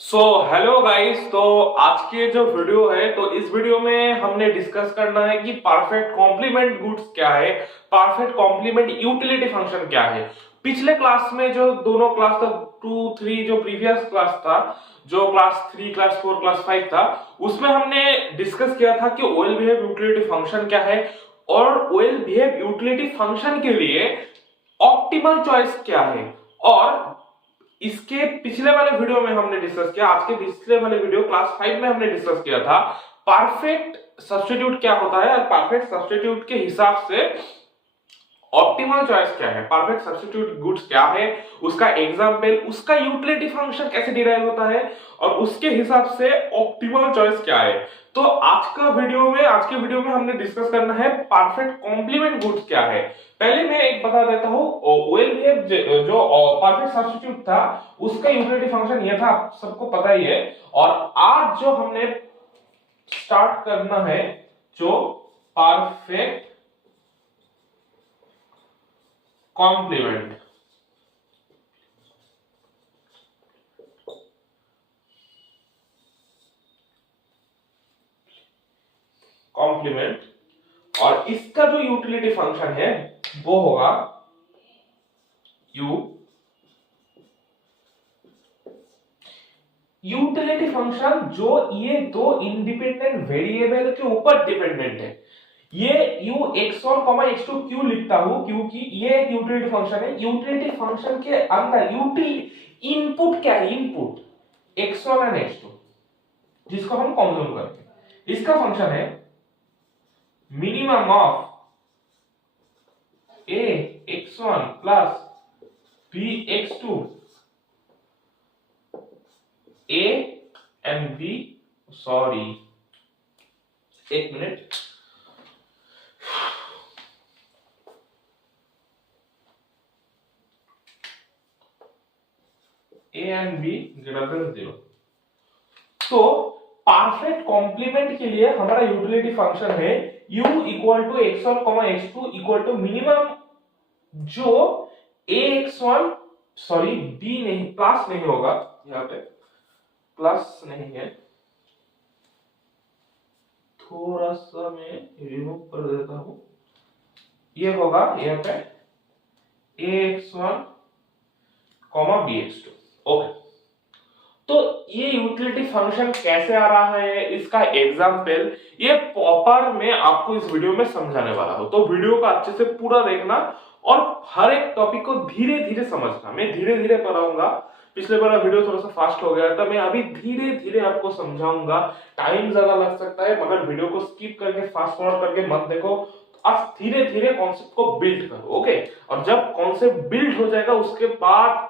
Hello guys. तो आज के जो वीडियो है, तो इस वीडियो में हमने डिस्कस करना है कि परफेक्ट कॉम्प्लीमेंट गुड्स क्या है, परफेक्ट कॉम्प्लीमेंट यूटिलिटी फंक्शन क्या है। पिछले क्लास में जो दोनों क्लास था, 2 3 जो प्रीवियस क्लास था, जो क्लास 3 क्लास 4 क्लास 5 था, उसमें हमने डिस्कस किया था कि ओएल बिहेव यूटिलिटी फंक्शन क्या है और ओएल बिहेव यूटिलिटी फंक्शन के लिए ऑप्टिमल चॉइस क्या है। और इसके पिछले वाले वीडियो में हमने डिस्कस किया, आज के पिछले वाले वीडियो क्लास 5 में हमने डिस्कस किया था परफेक्ट सब्स्टिट्यूट क्या होता है और परफेक्ट सब्स्टिट्यूट के हिसाब से ऑप्टिमल चॉइस क्या है, परफेक्ट सब्स्टिट्यूट गुड्स क्या है, उसका एग्जांपल, उसका यूटिलिटी फंक्शन कैसे डिराइव होता है और उसके हिसाब से ऑप्टिमल चॉइस क्या है। तो आज के वीडियो में हमने डिस्कस करना है परफेक्ट कॉम्प्लीमेंट गुड्स क्या है। पहले मैं एक बता देता हूं, ओएल बिहेव जो परफेक्ट सब्स्टिट्यूट था उसका यूटिलिटी फंक्शन ये था, आप सबको पता ही है। और आज जो हमने स्टार्ट करना है, जो परफेक्ट कॉम्प्लीमेंट कॉम्प्लीमेंट और इसका जो यूटिलिटी फंक्शन है वो होगा यू यूटिलिटी फंक्शन जो ये दो इंडिपेंडेंट वेरिएबल के ऊपर डिपेंडेंट है। ये u x1 x2 क्यों लिखता हूं, क्योंकि ये एक यूटिलिटी फंक्शन है। यूटिलिटी फंक्शन के अंदर यूटिलिटी इनपुट क्या है, इनपुट x1 और x2 जिसको हम कंज्यूम करते हैं, इसका फंक्शन है minimum of a x1 plus b x2 a and b, sorry एक minute, a and b greater than 0। तो परफेक्ट कॉम्प्लीमेंट के लिए हमारा यूटिलिटी फंक्शन है u equal to x1 x2 equal to minimum जो ax1, सॉरी b नहीं, plus नहीं होगा, यहाँ पे प्लस नहीं है, थोड़ा सा मैं रिमूव कर देता हूं, ये होगा यहाँ पे ax1 bx2। ओके, तो ये यूटिलिटी फंक्शन कैसे आ रहा है, इसका एग्जांपल ये प्रॉपर मैं आपको इस वीडियो में समझाने वाला हूं। तो वीडियो को अच्छे से पूरा देखना और हर एक टॉपिक को धीरे धीरे समझना। मैं धीरे धीरे पढ़ाऊंगा, पिछले वाला वीडियो थोड़ा सा फास्ट हो गया था, मैं अभी धीरे धीरे आपको समझाऊंगा। टाइम ज्यादा लग सकता है, मगर वीडियो को स्किप करके फास्ट फॉरवर्ड करके मत देखो। आप धीरे धीरे कॉन्सेप्ट को बिल्ड करो, ओके। और जब कॉन्सेप्ट बिल्ड हो जाएगा उसके बाद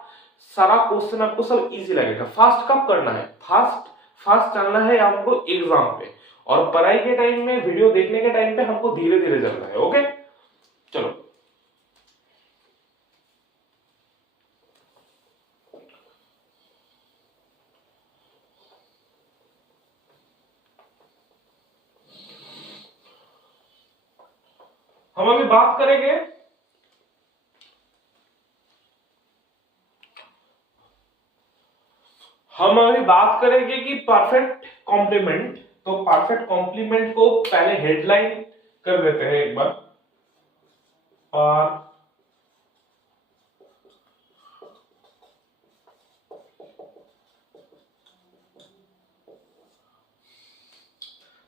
सारा क्वेश्चन आपको सब इजी लगेगा। फास्ट कब करना है, फास्ट फास्ट चलना है हमको एग्जाम पे, और पढ़ाई के टाइम में, वीडियो देखने के टाइम पे हमको धीरे धीरे चलना है, ओके। चलो, हम अभी बात करेंगे कि परफेक्ट कॉम्प्लीमेंट। तो परफेक्ट कॉम्प्लीमेंट को पहले हेडलाइन कर देते हैं एक बार। और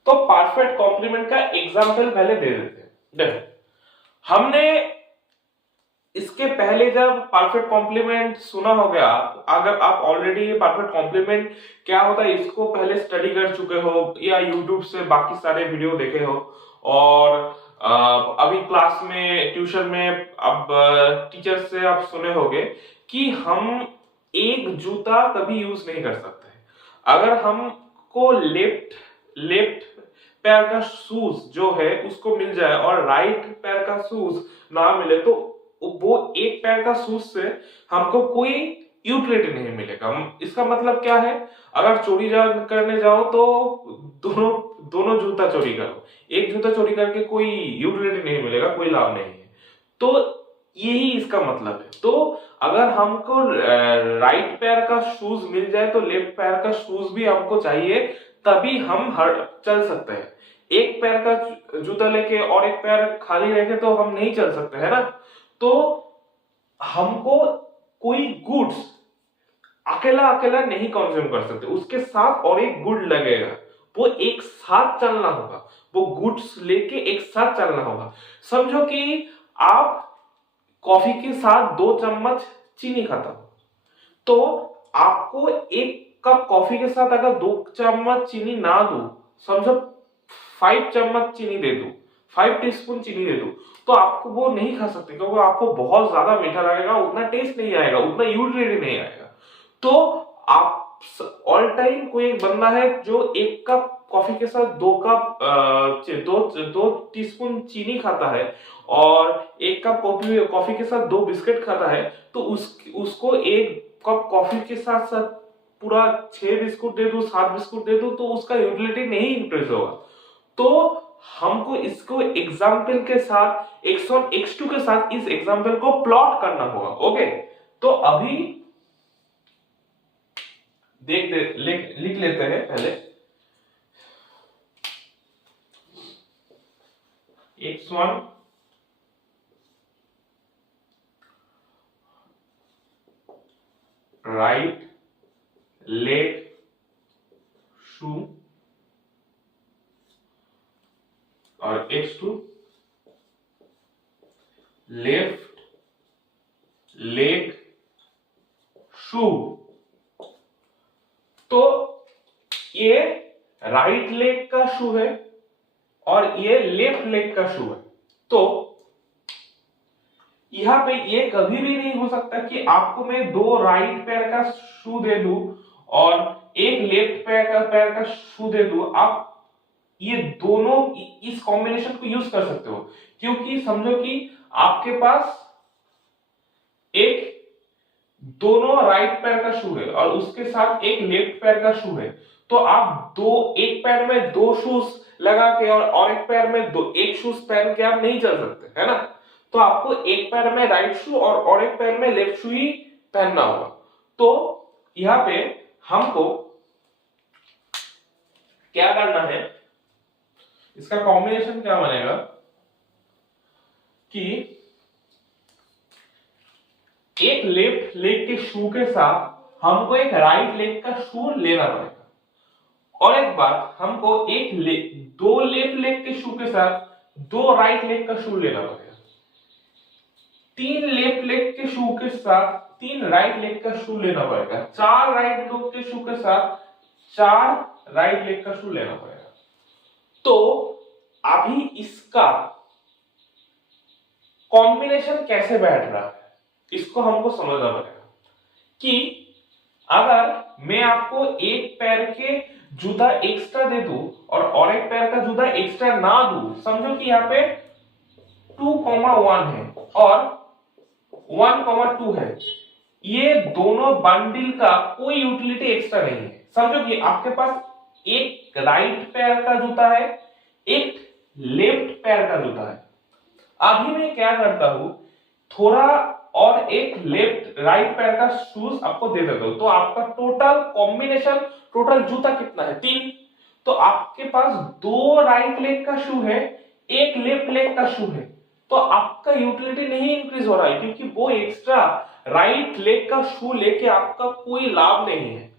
तो परफेक्ट कॉम्प्लीमेंट का एग्जांपल पहले दे देते हैं। देखो, हमने इसके पहले जब परफेक्ट कॉम्प्लीमेंट सुना हो गया, अगर आप ऑलरेडी परफेक्ट कॉम्प्लीमेंट क्या होता है इसको पहले स्टडी कर चुके हो या यूट्यूब से बाकी सारे वीडियो देखे हो, और अभी क्लास में, ट्यूशन में, अब टीचर से आप सुने होंगे कि हम एक जूता कभी यूज नहीं कर सकते। अगर हमको लेफ्ट लेफ्ट पैर का शूज जो है उसको मिल जाए और राइट पैर का शूज ना मिले, तो वो एक पैर का शूज से हमको कोई यूटिलिटी नहीं मिलेगा। इसका मतलब क्या है, अगर चोरी करने जाओ तो दोनों दोनों जूता चोरी करो, एक जूता चोरी करके कोई यूटिलिटी नहीं मिलेगा, कोई लाभ नहीं है। तो यही इसका मतलब है। तो अगर हमको राइट पैर का शूज मिल जाए तो लेफ्ट पैर का शूज भी हमको चाहिए, तभी हम चल सकते हैं। एक पैर का जूता लेके और एक पैर खाली रखे तो हम नहीं चल सकते, है ना। तो हमको कोई गुड्स अकेला अकेला नहीं कंज्यूम कर सकते, उसके साथ और एक गुड लगेगा, वो एक साथ चलना होगा, वो गुड्स लेके एक साथ चलना होगा। समझो कि आप कॉफी के साथ 2 चम्मच चीनी खाता हो, तो आपको एक कप कॉफी के साथ अगर 2 चम्मच चीनी ना दूं, समझो 5 चम्मच चीनी दे दूं, 5 टीस्पून चीनी दे दूं, तो आपको वो नहीं खा सकते, क्योंकि आपको बहुत ज्यादा मीठा लगेगा, उतना टेस्ट नहीं आएगा, उतना यूटिलिटी नहीं आएगा। तो आप ऑल टाइम कोई एक बंदा है जो 1 कप कॉफी के साथ 2 कप 2 टीस्पून चीनी खाता है और 1 कप कॉफी के साथ 2 बिस्किट खाता है, तो उसको 1 कप कॉफी के साथ साथ पूरा 6 बिस्कुट दे दो, 7 बिस्कुट दे दो, तो उसका यूटिलिटी नहीं इंक्रीज होगा। तो हमको इसको एग्जाम्पल के साथ x1 x2 के साथ इस एग्जाम्पल को प्लॉट करना होगा। ओके, तो अभी लिख लेते हैं पहले x1 राइट लेग शू और x2 लेफ्ट लेग शू। तो ये राइट लेग का शू है और ये लेफ्ट लेग का शू है। तो यहां पे ये कभी भी नहीं हो सकता कि आपको मैं 2 राइट पैर का शू दे दूं और एक लेफ्ट पैर का शू दे दूं। आप ये दोनों इस कॉम्बिनेशन को यूज कर सकते हो, क्योंकि समझो कि आपके पास एक दोनों राइट पैर का शू है और उसके साथ एक लेफ्ट पैर का शू है, तो आप एक पैर में 2 शूज लगा के और एक पैर में एक शूज पहन के आप नहीं चल सकते, है ना। तो आपको एक पैर में राइट शू और एक पैर में लेफ्ट शू ही पहनना होगा। तो यहां पे हमको क्या करना है, इसका कॉम्बिनेशन क्या बनेगा कि एक लेफ्ट लेग के शू के साथ हमको एक राइट लेग का शू लेना पड़ेगा, और एक बात हमको 2 लेफ्ट लेग के शू के साथ 2 राइट लेग का शू लेना पड़ेगा, 3 लेफ्ट लेग के शू के साथ 3 राइट लेग का शू लेना पड़ेगा, 4 राइट लेग के शू के साथ 4 राइट लेग का शू लेना पड़ेगा। तो अभी इसका कॉम्बिनेशन कैसे बैठ रहा है, इसको हमको समझना पड़ेगा कि अगर मैं आपको एक पैर के जूता एक्स्ट्रा दे दूं और एक पैर का जूता एक्स्ट्रा ना दूं, समझो कि यहाँ पे 2,1 है और 1,2 है, ये दोनों बंडल का कोई यूटिलिटी एक्स्ट्रा नहीं है। समझो कि आपके पास एक राइट पैर का जूता है, एक लेफ्ट पैर का जूता है। अभी मैं क्या करता हूं, थोड़ा और एक लेफ्ट राइट पैर का शूज आपको दे देता हूं, तो आपका टोटल कॉम्बिनेशन, टोटल जूता कितना है, 3। तो आपके पास 2 राइट लेग का शू है, एक लेफ्ट लेग का शू है, तो आपका यूटिलिटी नहीं इंक्रीज हो रहा है, क्योंकि वो एक्स्ट्रा राइट लेग का शू लेके आपका कोई लाभ नहीं है।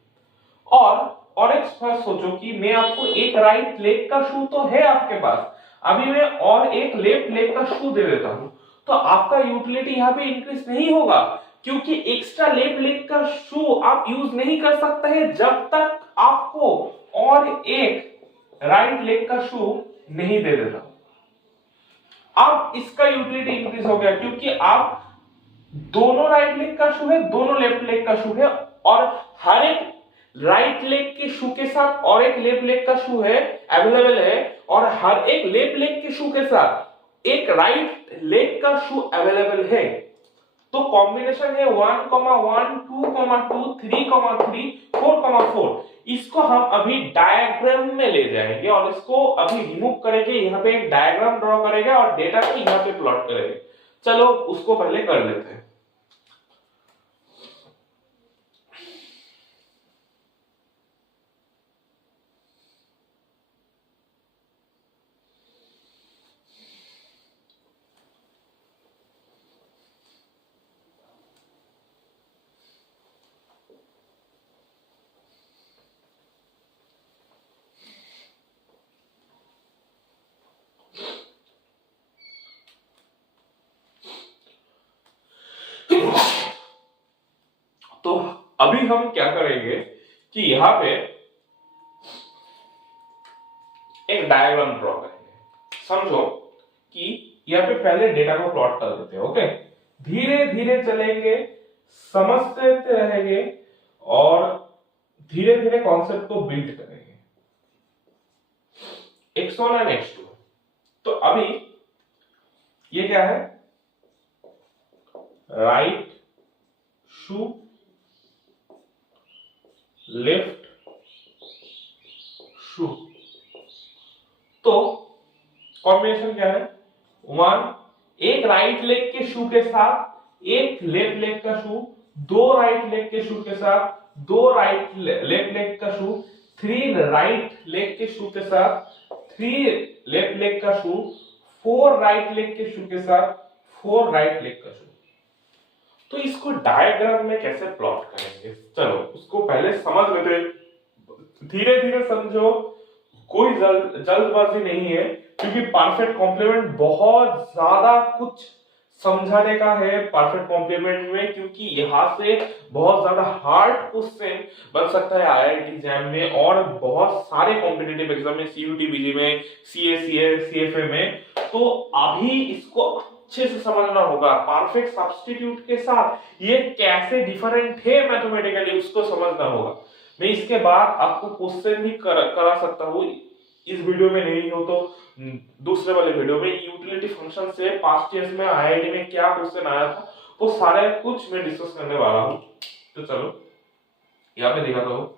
और एक बात सोचो कि मैं आपको एक राइट लेग का शू तो है आपके पास, अभी मैं और एक लेफ्ट लेग का शू दे देता हूं, तो आपका यूटिलिटी यहां पे इंक्रीज नहीं होगा, क्योंकि एक्स्ट्रा लेफ्ट लेग का शू आप यूज नहीं कर सकते हैं जब तक आपको और एक राइट लेग का शू नहीं दे देता। अब इसका यूटिलिटी इंक्रीज हो गया, क्योंकि आप दोनों राइट लेग का शू है, दोनों लेफ्ट लेग का शू है, और हर एक राइट लेग के शू के साथ और एक लेफ्ट लेग का शू है अवेलेबल है, और हर एक लेफ्ट लेग के शू के साथ एक राइट लेग का शू अवेलेबल है। तो कॉम्बिनेशन है 1,1, 2,2, 3,3, 4,4। इसको हम अभी डायग्राम में ले जाएंगे और इसको अभी रिमूव करेंगे, यहाँ पे एक डायग्राम ड्रॉ करेंगे और डेटा को यहाँ पे प्लॉट करेंगे। चलो उसको पहले कर लेते हैं। तो अभी हम क्या करेंगे कि यहां पे एक डायग्राम ड्रॉ करेंगे। समझो कि यहाँ पे पहले डेटा को प्लॉट कर देते हैं। ओके, धीरे धीरे चलेंगे, समझते रहेंगे और धीरे धीरे कॉन्सेप्ट को बिल्ड करेंगे। x1 and x2। तो अभी ये क्या है? राइट शू, लेफ्ट शू। तो कॉम्बिनेशन क्या है? वन, एक राइट लेग के शू के साथ एक लेफ्ट लेग का शू, दो राइट लेग के शू के साथ दो राइट लेफ्ट लेग का शू, थ्री राइट लेग के शू के साथ थ्री लेफ्ट लेग का शू, फोर राइट लेग के शू के साथ फोर राइट लेग का शू। तो इसको डायग्राम में कैसे प्लॉट करेंगे? चलो उसको पहले समझ लेते, धीरे धीरे समझो, कोई जल्दबाजी नहीं है, क्योंकि परफेक्ट कॉम्प्लीमेंट बहुत ज्यादा कुछ समझाने का है परफेक्ट कॉम्प्लीमेंट में, क्योंकि यहां से बहुत ज्यादा हार्ड क्वेश्चन बन सकता है आईआईटी एग्जाम में और बहुत सारे कॉम्पिटिटिव एग्जाम में, सीयूटी बीजी में, सीए सीएफए में। तो अभी इसको अच्छे से समझना होगा। परफेक्ट सब्स्टिट्यूट के साथ ये कैसे डिफरेंट है मैथमेटिकली, उसको समझना होगा। मैं इसके बाद आपको क्वेश्चन भी करा सकता हूँ, इस वीडियो में नहीं हो तो दूसरे वाले वीडियो में यूटिलिटी फंक्शन से पास्ट ईयर्स में आईआईटी में क्या क्वेश्चन आया था वो सारे कुछ मैं डिस्कस करने वाला हूँ। तो चलो यहाँ पे दिखाता हूँ।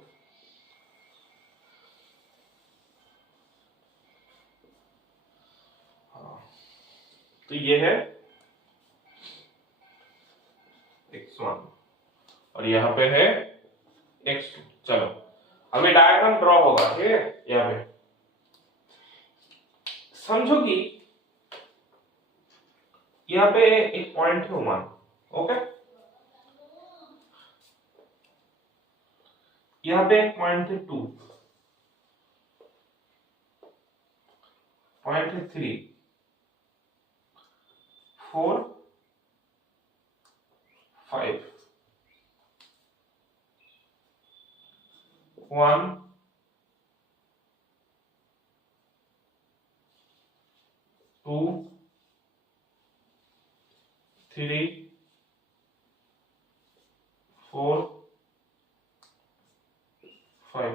तो ये है x1 और यहाँ पे है x2। चलो अभी डायग्राम ड्रॉ होगा, ठीक है? यहाँ पे समझो कि यहाँ पे एक पॉइंट है वन। ओके, यहाँ पे एक पॉइंट है टू, पॉइंट है three, four, five, one, two, three, four, five.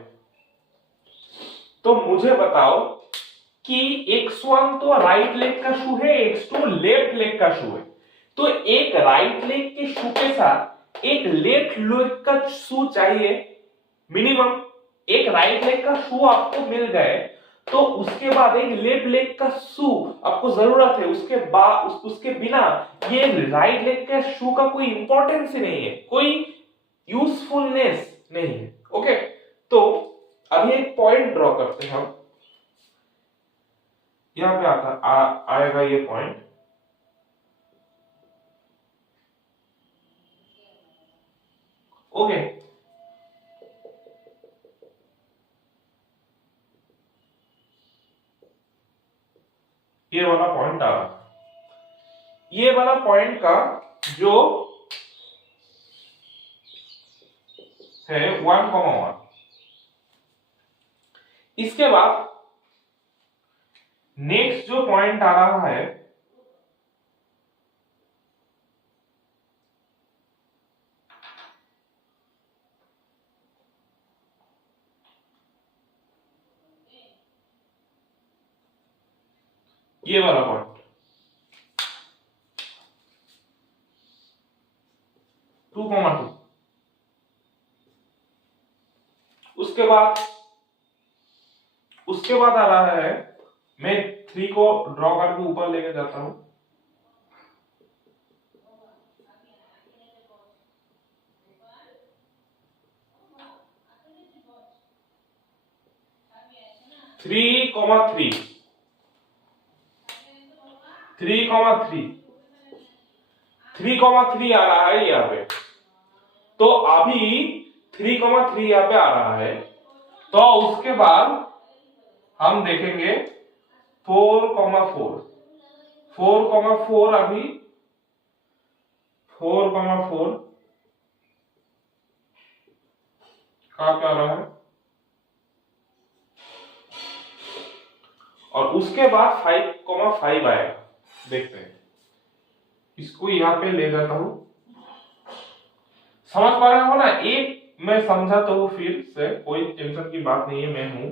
तो मुझे बताओ कि x1 तो राइट लेग का शू है, x2 लेफ्ट लेग का शू है। तो एक राइट लेग के शू के साथ एक लेफ्ट लेग का शू चाहिए मिनिमम। एक राइट लेग का शू आपको मिल गए तो उसके बाद एक लेफ्ट लेग का शू आपको जरूरत है। उसके बाद उसके बिना ये राइट लेग के शू का कोई इंपॉर्टेंस ही नहीं है, कोई यूजफुलनेस नहीं है। ओके, तो अभी एक पॉइंट ड्रॉ करते हैं हम। यहां पे आएगा ये पॉइंट। ओके, ये वाला पॉइंट आ रहा, ये वाला पॉइंट का जो है 1,1। इसके बाद नेक्स्ट जो पॉइंट आ रहा है ये वाला पॉइंट 2,2। उसके बाद आ रहा है, मैं 3 को ड्रॉ करके ऊपर लेके जाता हूं, 3,3 3,3 आ रहा है यहाँ पे। तो अभी 3,3 यहाँ पे आ रहा है। तो उसके बाद हम देखेंगे 4,4 अभी 4,4 कहाँ पे आ रहा है, और उसके बाद 5,5 आएगा। देखते हैं, इसको यहां पे ले जाता हूं। समझ पा रहे हो ना? एक मैं समझाता हूं फिर से, कोई टेंशन की बात नहीं है, मैं हूं।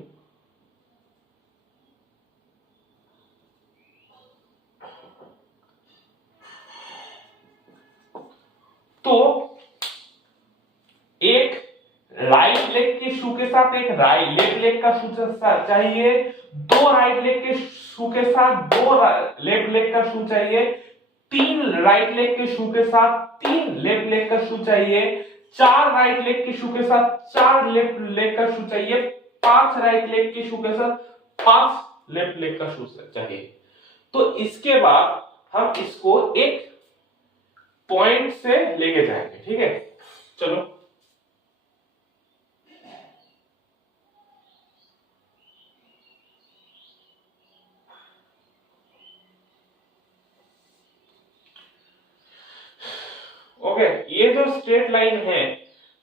तो एक राइट लेग के शू के साथ एक लेफ्ट लेग का शू चाहिए, दो राइट लेग के शू के साथ दो लेफ्ट लेग का शू चाहिए, तीन राइट लेग के शू के साथ तीन लेफ्ट लेग का शू चाहिए, चार राइट लेग के शू के साथ चार लेफ्ट लेग का शू चाहिए, पांच राइट लेग के शू के साथ पांच लेफ्ट लेग का शू चाहिए। तो इसके बाद हम इसको एक पॉइंट से लेके जाएंगे, ठीक है? चलो, ओके। ये जो स्ट्रेट लाइन है,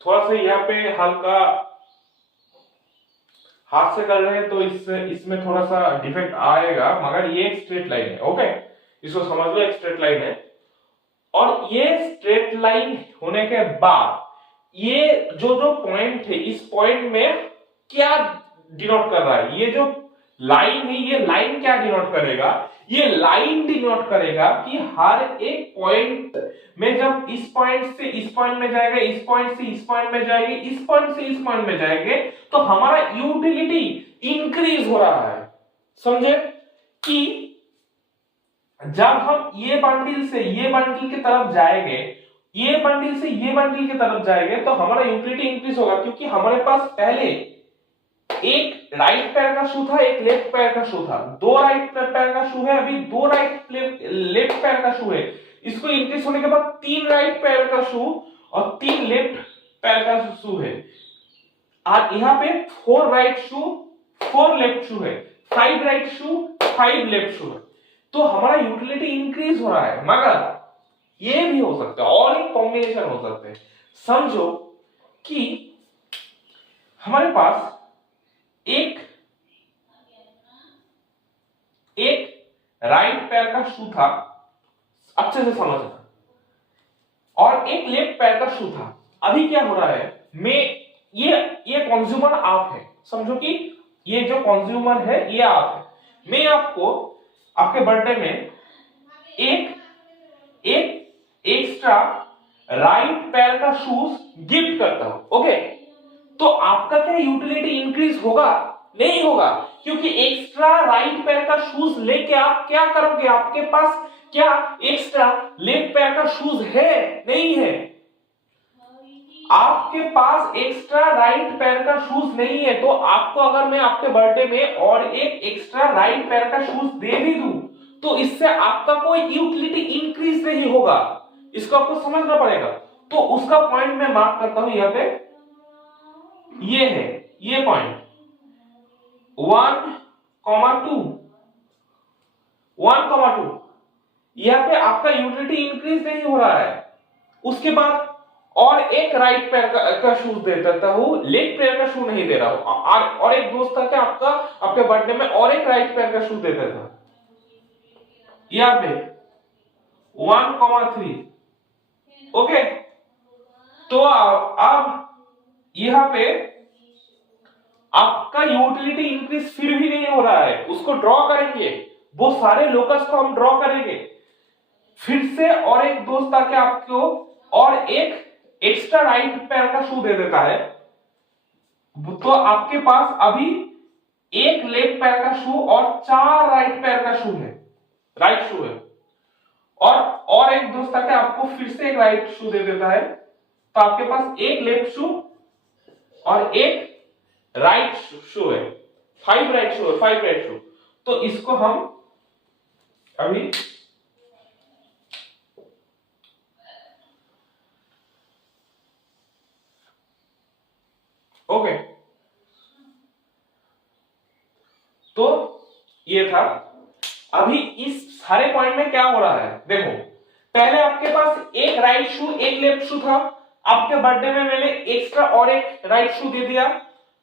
थोड़ा सा यहाँ पे हल्का हाथ से कर रहे हैं तो इसमें थोड़ा सा डिफेक्ट आएगा, मगर ये एक स्ट्रेट लाइन है। ओके, इसको समझ लो, एक स्ट्रेट लाइन है। और ये स्ट्रेट लाइन होने के बाद ये जो पॉइंट है, इस पॉइंट में क्या डिनोट कर रहा है? ये जो लाइन है, ये लाइन क्या डिनोट करेगा? ये लाइन डिनोट करेगा कि हर एक पॉइंट में जब इस पॉइंट से इस पॉइंट में जाएगा, इस पॉइंट से इस पॉइंट में जाएंगे, इस पॉइंट से इस पॉइंट में जाएंगे, तो हमारा यूटिलिटी इंक्रीज हो रहा है। समझे? कि जब हम ये बंडल से ये बंडल की तरफ जाएंगे, ये बंडल से ये बंडल की तरफ जाएंगे, तो हमारा यूटिलिटी इंक्रीज होगा, क्योंकि हमारे पास पहले एक राइट पैर का शू था, एक लेफ्ट पैर का शू था, दो राइट पैर का शू है, अभी दो लेफ्ट पैर का शू है। इसको इंक्रीज होने के बाद तीन राइट पैर का शू और तीन लेफ्ट पैर का शू है। और यहां पे फोर राइट शू, फोर लेफ्ट शू है, फाइव राइट शू, फाइव लेफ्ट शू है। तो हमारा यूटिलिटी इंक्रीज हो रहा है, मगर ये भी हो सकता है और एक कॉम्बिनेशन हो सकते हैं। समझो कि हमारे पास एक राइट पैर का शू था, अच्छे से समझना, और एक लेफ्ट पैर का शू था। अभी क्या हो रहा है, मैं ये कंज्यूमर आप है, समझो कि ये जो कंज्यूमर है ये आप है। मैं आपको आपके बर्थडे में एक एक्स्ट्रा राइट पैर का शूज गिफ्ट करता हूं। ओके, तो आपका क्या यूटिलिटी इंक्रीज होगा? नहीं होगा, क्योंकि एक्स्ट्रा राइट पैर का शूज लेके आप क्या करोगे? आपके पास क्या एक्स्ट्रा लेफ्ट पैर का शूज है? नहीं है। आपके पास एक्स्ट्रा राइट पैर का शूज नहीं है, तो आपको अगर मैं आपके बर्थडे में और एक एक्स्ट्रा राइट पैर का शूज दे भी दूं, तो इससे आपका कोई यूटिलिटी इंक्रीज नहीं होगा। इसको आपको समझना पड़ेगा। तो उसका पॉइंट मैं मार्क करता हूं यहां पे, ये है ये पॉइंट 1,2 यहां पे आपका यूटिलिटी इंक्रीज नहीं हो रहा है। उसके बाद और एक राइट पैर का शूज दे देता हूं, लेफ्ट पैर का शू नहीं दे रहा हूं। और एक दोस्त था कि आपके बर्थडे में और एक राइट पैर का शू दे देता, यहां पे 1,3। ओके, तो अब यहां पे आपका यूटिलिटी इंक्रीज फिर भी नहीं हो रहा है। उसको ड्रॉ करेंगे, वो सारे लोकस को हम ड्रॉ करेंगे फिर से, और एक दोस्त आके आपको और एक एक्स्ट्रा राइट पैर का शू दे देता है, तो आपके पास अभी एक लेफ्ट पैर का शू और चार राइट पैर का शू है, राइट शू है। और एक दोस्त आके आपको फिर से एक राइट शू दे देता है, तो आपके पास एक लेफ्ट शू और एक राइट शू है। 5 राइट शू है, 5 राइट शू। तो इसको हम अभी ओके, तो ये था। अभी इस सारे पॉइंट में क्या हो रहा है देखो, पहले आपके पास एक राइट शू एक लेफ्ट शू था, आपके बर्थडे में मैंने एक्स्ट्रा और एक राइट शू दे दिया,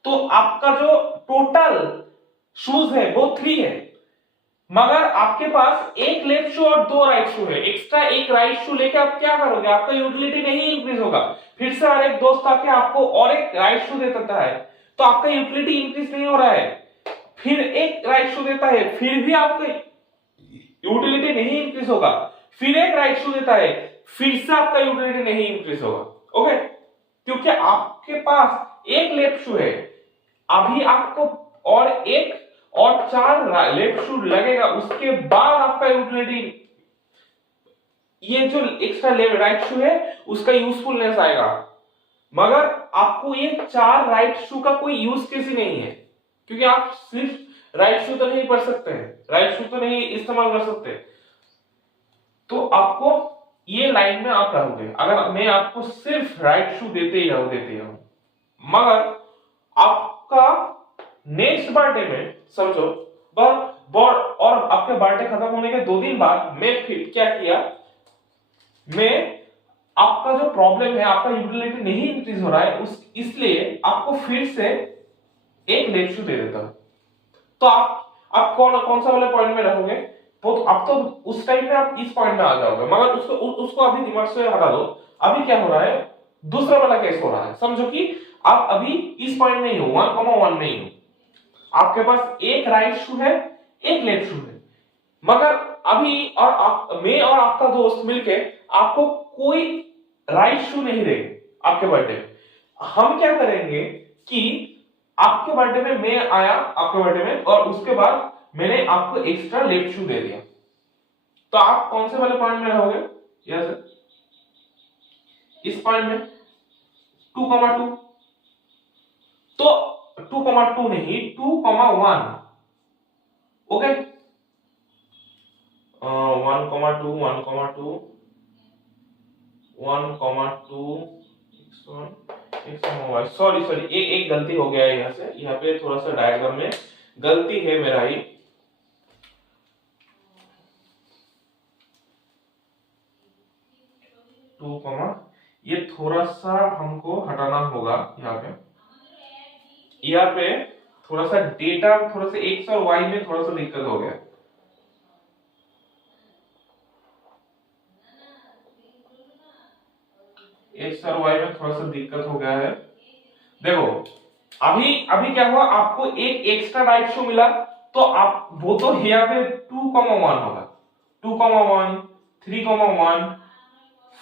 तो आपका जो टोटल शूज है वो 3 है। मगर आपके पास एक लेफ्ट शू और 2 राइट शू है, एक्स्ट्रा एक राइट शू लेके आप क्या करोगे, आपका यूटिलिटी नहीं इंक्रीज होगा। फिर से हर एक दोस्त आके आपको और एक राइट शू दे देता है, तो आपका यूटिलिटी इंक्रीज नहीं हो रहा है। फिर एक राइट शू देता है, फिर भी आपका यूटिलिटी नहीं इंक्रीज होगा। फिर एक राइट शू देता है, फिर से आपका यूटिलिटी नहीं इंक्रीज होगा। ओके, क्योंकि आपके पास एक लेफ्ट शू है, अभी आपको और एक और 4 लेफ्ट शू लगेगा, उसके बाद आपका यूटिलिटी, ये जो एक्स्ट्रा राइट शू है उसका यूजफुलनेस आएगा। मगर आपको ये 4 राइट शू का कोई यूज केस ही नहीं है, क्योंकि आप सिर्फ राइट शू तो नहीं पढ़ सकते हैं, राइट शू तो नहीं इस्तेमाल कर सकते। तो आपको ये लाइन में आप रहोगे अगर मैं आपको सिर्फ राइट शू देते ही रहूं। मगर आपका नेक्स्ट बर्थडे में समझो, और आपके बर्थडे खत्म होने के 2 दिन बाद मैं फिर क्या किया, मैं आपका जो प्रॉब्लम है, आपका यूटिलिटी नहीं इंक्रीज हो रहा है, इसलिए आपको फिर से एक लेफ्ट शू दे देता हूं। तो आप कौन सा वाले पॉइंट में रहोगे, वो अब तो उस टाइम में आप इस पॉइंट में आ जाओगे, मगर उसको अभी दिमाग से हटा दो। अभी क्या हो रहा है, दूसरा वाला केस हो रहा है। समझो कि आप अभी इस पॉइंट में ही हो, 1,1 में ही हो, आपके पास एक राइट शू है एक लेफ्ट शू है, मगर अभी मैं और आपका दोस्त मिलके आपको कोई राइट शू नहीं देंगे आपके बर्थडे में। हम क्या करेंगे कि आपके बर्थडे में मैं आया आपके बर्थडे में, और उसके बाद मैंने आपको एक्स्ट्रा लेफ्ट शू दे दिया, तो आप कौन से वाले पॉइंट में रहोगे, यस इस पॉइंट में 2,2। तो 2,2 नहीं 2,1, ओके 1,2 1,2 1,2 सॉरी एक गलती हो गया है, यहाँ पे थोड़ा सा डायग्राम में गलती है मेरा ही। ये थोड़ा सा हमको हटाना होगा, यहाँ पे थोड़ा सा डेटा, थोड़ा सा एक्स और वाई में थोड़ा सा दिक्कत हो गया। एक्स और वाई में थोड़ा सा दिक्कत हो गया है। देखो अभी क्या हुआ, आपको एक एक्स्ट्रा राइट शो मिला, तो आप वो तो यहाँ पे 2,1 होगा, 2,1 3,1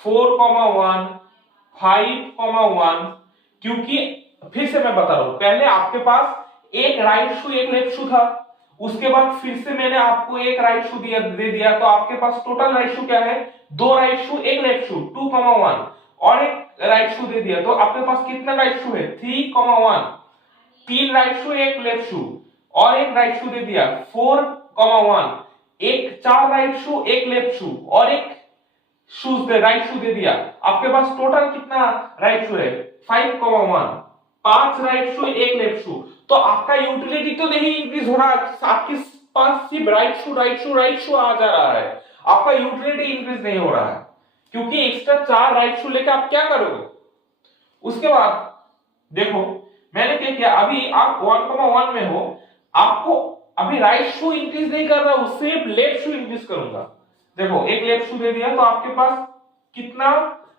4,1 5,1, क्योंकि फिर से मैं बता रहा हूं, पहले आपके पास एक राइट शू एक लेफ्ट शू था, उसके बाद फिर से मैंने आपको एक राइट शू दे दिया, तो आपके पास टोटल राइट शू क्या है, 2 राइट शू एक लेफ्ट शू 2,1, और एक राइट शू दे दिया, तो आपके पास कितना राइट शू है 3,1, 3 राइट शू एक लेफ्ट शू और एक राइट शू दे दिया 4,1, एक 4 राइट शू एक लेफ्ट शू और एक राइट शू दे दिया, आपके पास टोटल कितना राइट शू है 5,1, 5 राइट शू एक लेफ्ट शू। तो आपका यूटिलिटी तो नहीं इंक्रीज हो रहा, आपके पास सिर्फ राइट शू आ जा रहा है, आपका यूटिलिटी इंक्रीज नहीं हो रहा है, क्योंकि एक्स्ट्रा 4 राइट शू लेके आप क्या करोगे। उसके बाद देखो मैंने क्या किया, अभी आप 1,1 में हो, आपको अभी राइट शू इंक्रीज नहीं कर रहा हूं, सिर्फ लेफ्ट शू इंक्रीज करूंगा। देखो एक लेफ्ट शू दे दिया, तो आपके पास कितना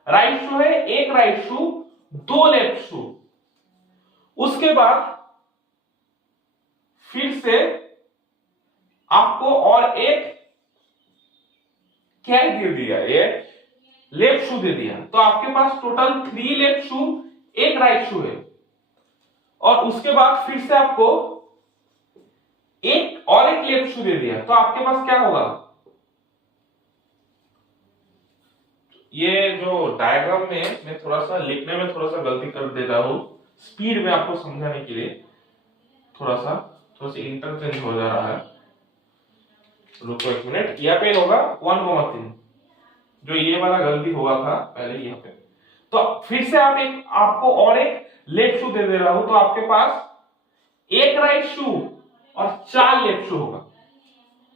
राइट शू है, एक राइट शू 2 लेफ्ट शू। उसके बाद फिर से आपको और एक क्या दे दिया, ये लेफ्ट शू दे दिया, तो आपके पास टोटल 3 लेफ्ट शू एक राइट शू है, और उसके बाद फिर से आपको एक और एक लेफ्ट शू दे दिया, तो आपके पास क्या होगा, ये जो डायग्राम में मैं थोड़ा सा लिखने में थोड़ा सा गलती कर देता हूं, स्पीड में आपको समझाने के लिए थोड़ा सा, थोड़ा सा इंटरचेंज हो जा रहा है, रुको एक मिनट। यहाँ पे होगा 1,3, जो ये वाला गलती हुआ था पहले यहाँ पे। तो फिर से आपको और एक लेफ्ट शू दे रहा हूं, तो आपके पास एक राइट शू और 4 लेफ्ट शू होगा।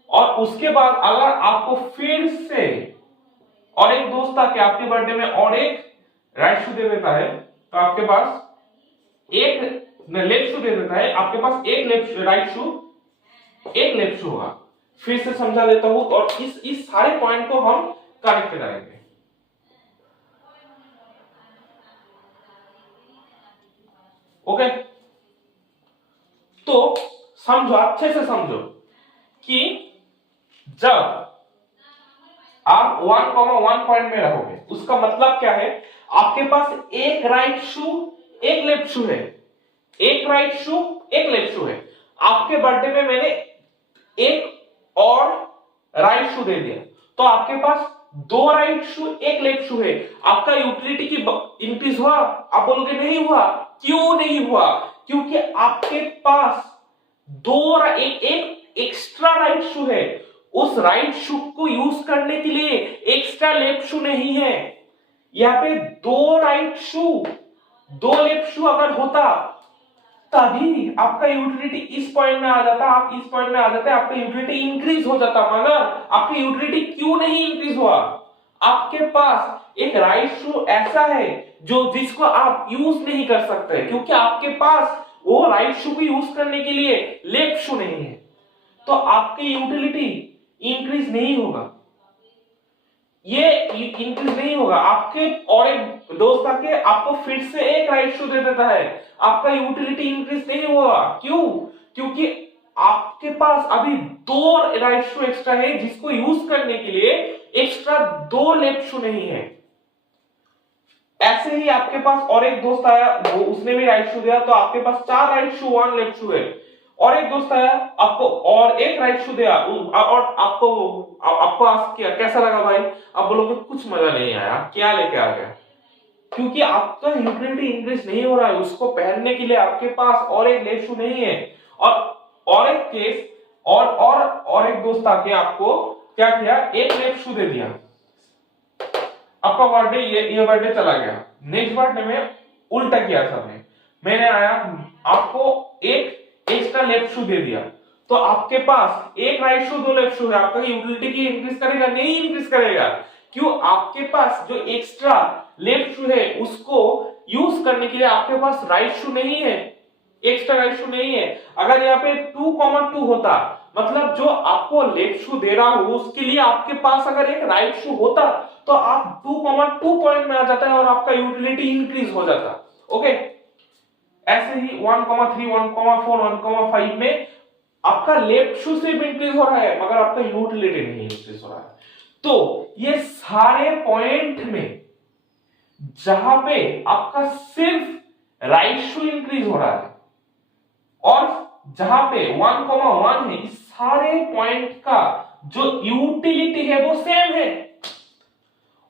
और उसके बाद अगर आपको फिर से और एक दोस्त आके आपके बर्थडे में और एक राइट शू दे देता है, तो आपके पास एक लेफ्ट शू दे देता है, आपके पास एक लेफ्ट राइट शू, एक लेफ्ट शू होगा। फिर से समझा देता हूं, और इस सारे पॉइंट को हम कनेक्ट करेंगे। ओके, तो समझो, अच्छे से समझो कि जब आप 1,1 पॉइंट में रहोगे, उसका मतलब क्या है, आपके पास एक राइट शू एक लेफ्ट शू है, एक राइट शू एक लेफ्ट शू है। आपके बर्थडे में मैंने एक और राइट शू दे दिया, तो आपके पास 2 राइट शू एक लेफ्ट शू है। आपका यूटिलिटी की इंक्रीज हुआ? आप बोलोगे नहीं हुआ। क्यों नहीं हुआ? क्योंकि आपके पास एक एक्स्ट्रा राइट शू है। उस राइट शू को यूज करने के लिए एक्स्ट्रा लेफ्ट शू नहीं है। यहाँ पे 2 राइट शू 2 लेफ्ट शू अगर होता, तभी आपका यूटिलिटी इस पॉइंट में आ जाता, आप इस पॉइंट में आ जाते, आपका यूटिलिटी इंक्रीज हो जाता। मगर आपकी यूटिलिटी क्यों नहीं इंक्रीज हुआ? आपके पास एक राइट शू ऐसा है जिसको आप यूज नहीं कर सकते, क्योंकि आपके पास वो राइट शू को यूज करने के लिए लेफ्ट शू नहीं है। तो आपकी यूटिलिटी इंक्रीज नहीं होगा, ये इंक्रीज नहीं होगा। आपके और एक दोस्त आके आपको फिर से एक राइट शू दे देता है, आपका यूटिलिटी इंक्रीज नहीं होगा। क्यों? क्योंकि आपके पास अभी 2 राइट शू एक्स्ट्रा है, जिसको यूज करने के लिए एक्स्ट्रा 2 लेफ्ट शू नहीं है। ऐसे ही आपके पास और एक दोस्त आया, वो उसने भी राइट शू दिया, तो आपके पास 4 राइट शू 1 लेफ्ट शू है। और एक दोस्त आया, आपको और एक राइट शू दिया, और आपको आस्क किया कैसा लगा भाई, आप बोलोगे कुछ मजा नहीं आया, क्या लेके आ गया? क्योंकि आपका यूटिलिटी इंक्रीज नहीं हो रहा है। उसको पहनने के लिए आपके पास और एक लेफ्ट शू नहीं है। और एक केस और एक दोस्त आके आपको क्या किया, एक लेफ्ट शू दे दिया। आपका बर्थडे ये बर्थडे चला गया, नेक्स्ट बर्थडे में उल्टा किया सबने, मैंने आया आपको एक एक्स्ट्रा लेफ्ट शू दे दिया, तो आपके पास एक राइट शू 2 लेफ्ट शू है। आपका यूटिलिटी की इंक्रीज करेगा? नहीं इंक्रीज करेगा। क्यों? आपके पास जो एक्स्ट्रा लेफ्ट शू है उसको यूज करने के लिए आपके पास राइट शू नहीं है, एक्स्ट्रा राइट शू नहीं है। अगर यहाँ पे 2,2 होता, मतलब जो आपको लेफ्ट शू दे रहा हूं उसके लिए आपके पास अगर एक राइट शू होता, तो आप 2,2 पॉइंट में आ जाता है और आपका यूटिलिटी इंक्रीज हो जाता। ओके, ऐसे ही 1,3 1,4 1,5 में आपका लेफ्ट शू से भी इंक्रीज हो रहा है, मगर आपका यूटिलिटी नहीं इंक्रीज हो रहा है। तो ये सारे पॉइंट में जहां पे आपका सिर्फ राइट शू इंक्रीज हो रहा है और जहां पे 1,1 है, इस सारे पॉइंट का जो यूटिलिटी है वो सेम है।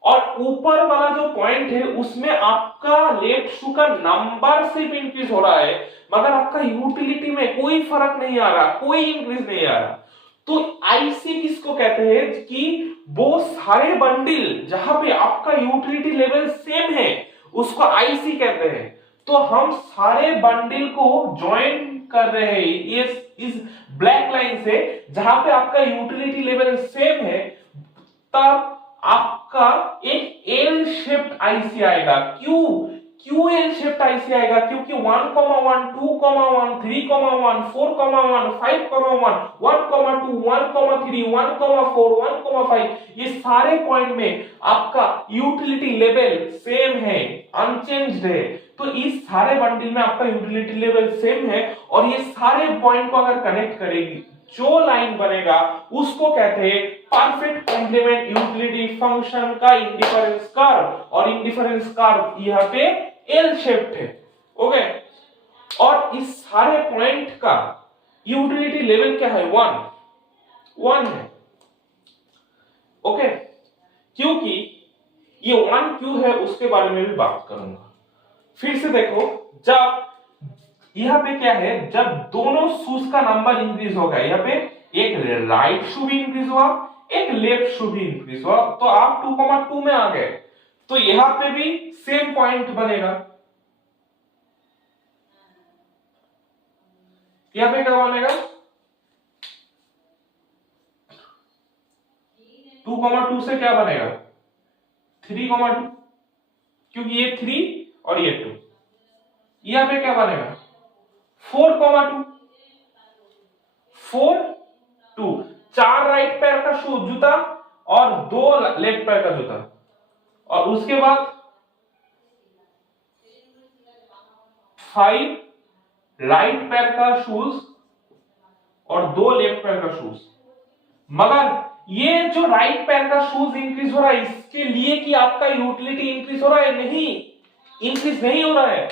और ऊपर वाला जो पॉइंट है उसमें आपका लेफ्ट शू का नंबर सिर्फ इंक्रीज हो रहा है, मगर आपका यूटिलिटी में कोई फर्क नहीं आ रहा, कोई इंक्रीज नहीं आ रहा। तो आईसी किसको कहते हैं कि वो सारे बंडल जहां पे आपका यूटिलिटी लेवल सेम है उसको आईसी कहते हैं। तो हम सारे बंडल को ज्वाइन कर रहे हैं इस ब्लैक लाइन से, जहां पे आपका यूटिलिटी लेवल सेम है, तब आपका एक एल शेप्ड आईसी आएगा। क्यों एल शेप्ड आईसी आएगा? क्योंकि 1,1 2,1 3,1 4,1 5,1 1,2 1,3 1,4 1,5 ये सारे पॉइंट में आपका यूटिलिटी लेवल सेम है, अनचेंज्ड है। तो इस सारे बंडल में आपका यूटिलिटी लेवल सेम है, और ये सारे पॉइंट को अगर कनेक्ट करेगी जो लाइन बनेगा उसको कहते हैं परफेक्ट कॉम्प्लीमेंट यूटिलिटी फंक्शन का इंडिफरेंस कर्व। और इंडिफरेंस कर्व यहाँ पे एल शेप्ड है। ओके, और इस सारे पॉइंट का यूटिलिटी लेवल क्या है? 1 है। ओके, क्योंकि ये 1 क्यों है उसके बारे में भी बात करूंगा। फिर से देखो, जब यहाँ पे क्या है, जब दोनों शूज का नंबर इंक्रीज होगा, यहाँ पे एक राइट शू भी इंक्रीज हुआ, एक लेफ्ट शू भी इंक्रीज हुआ, तो आप 2,2 में आ गए। तो यहाँ पे भी सेम पॉइंट बनेगा। यहाँ पे क्या बनेगा, 2,2 से क्या बनेगा, 3,2, क्योंकि ये 3 और ये 2। यहाँ पे क्या बनेगा, 4,2, 4 2, 4 राइट पैर का शू जूता और 2 लेफ्ट पैर का जूता, और उसके बाद 5 राइट पैर का शूज और 2 लेफ्ट पैर का शूज। मगर ये जो राइट पैर का शूज इंक्रीज हो रहा है, इसके लिए कि आपका यूटिलिटी इंक्रीज हो रहा है, नहीं, इंक्रीज नहीं हो रहा है,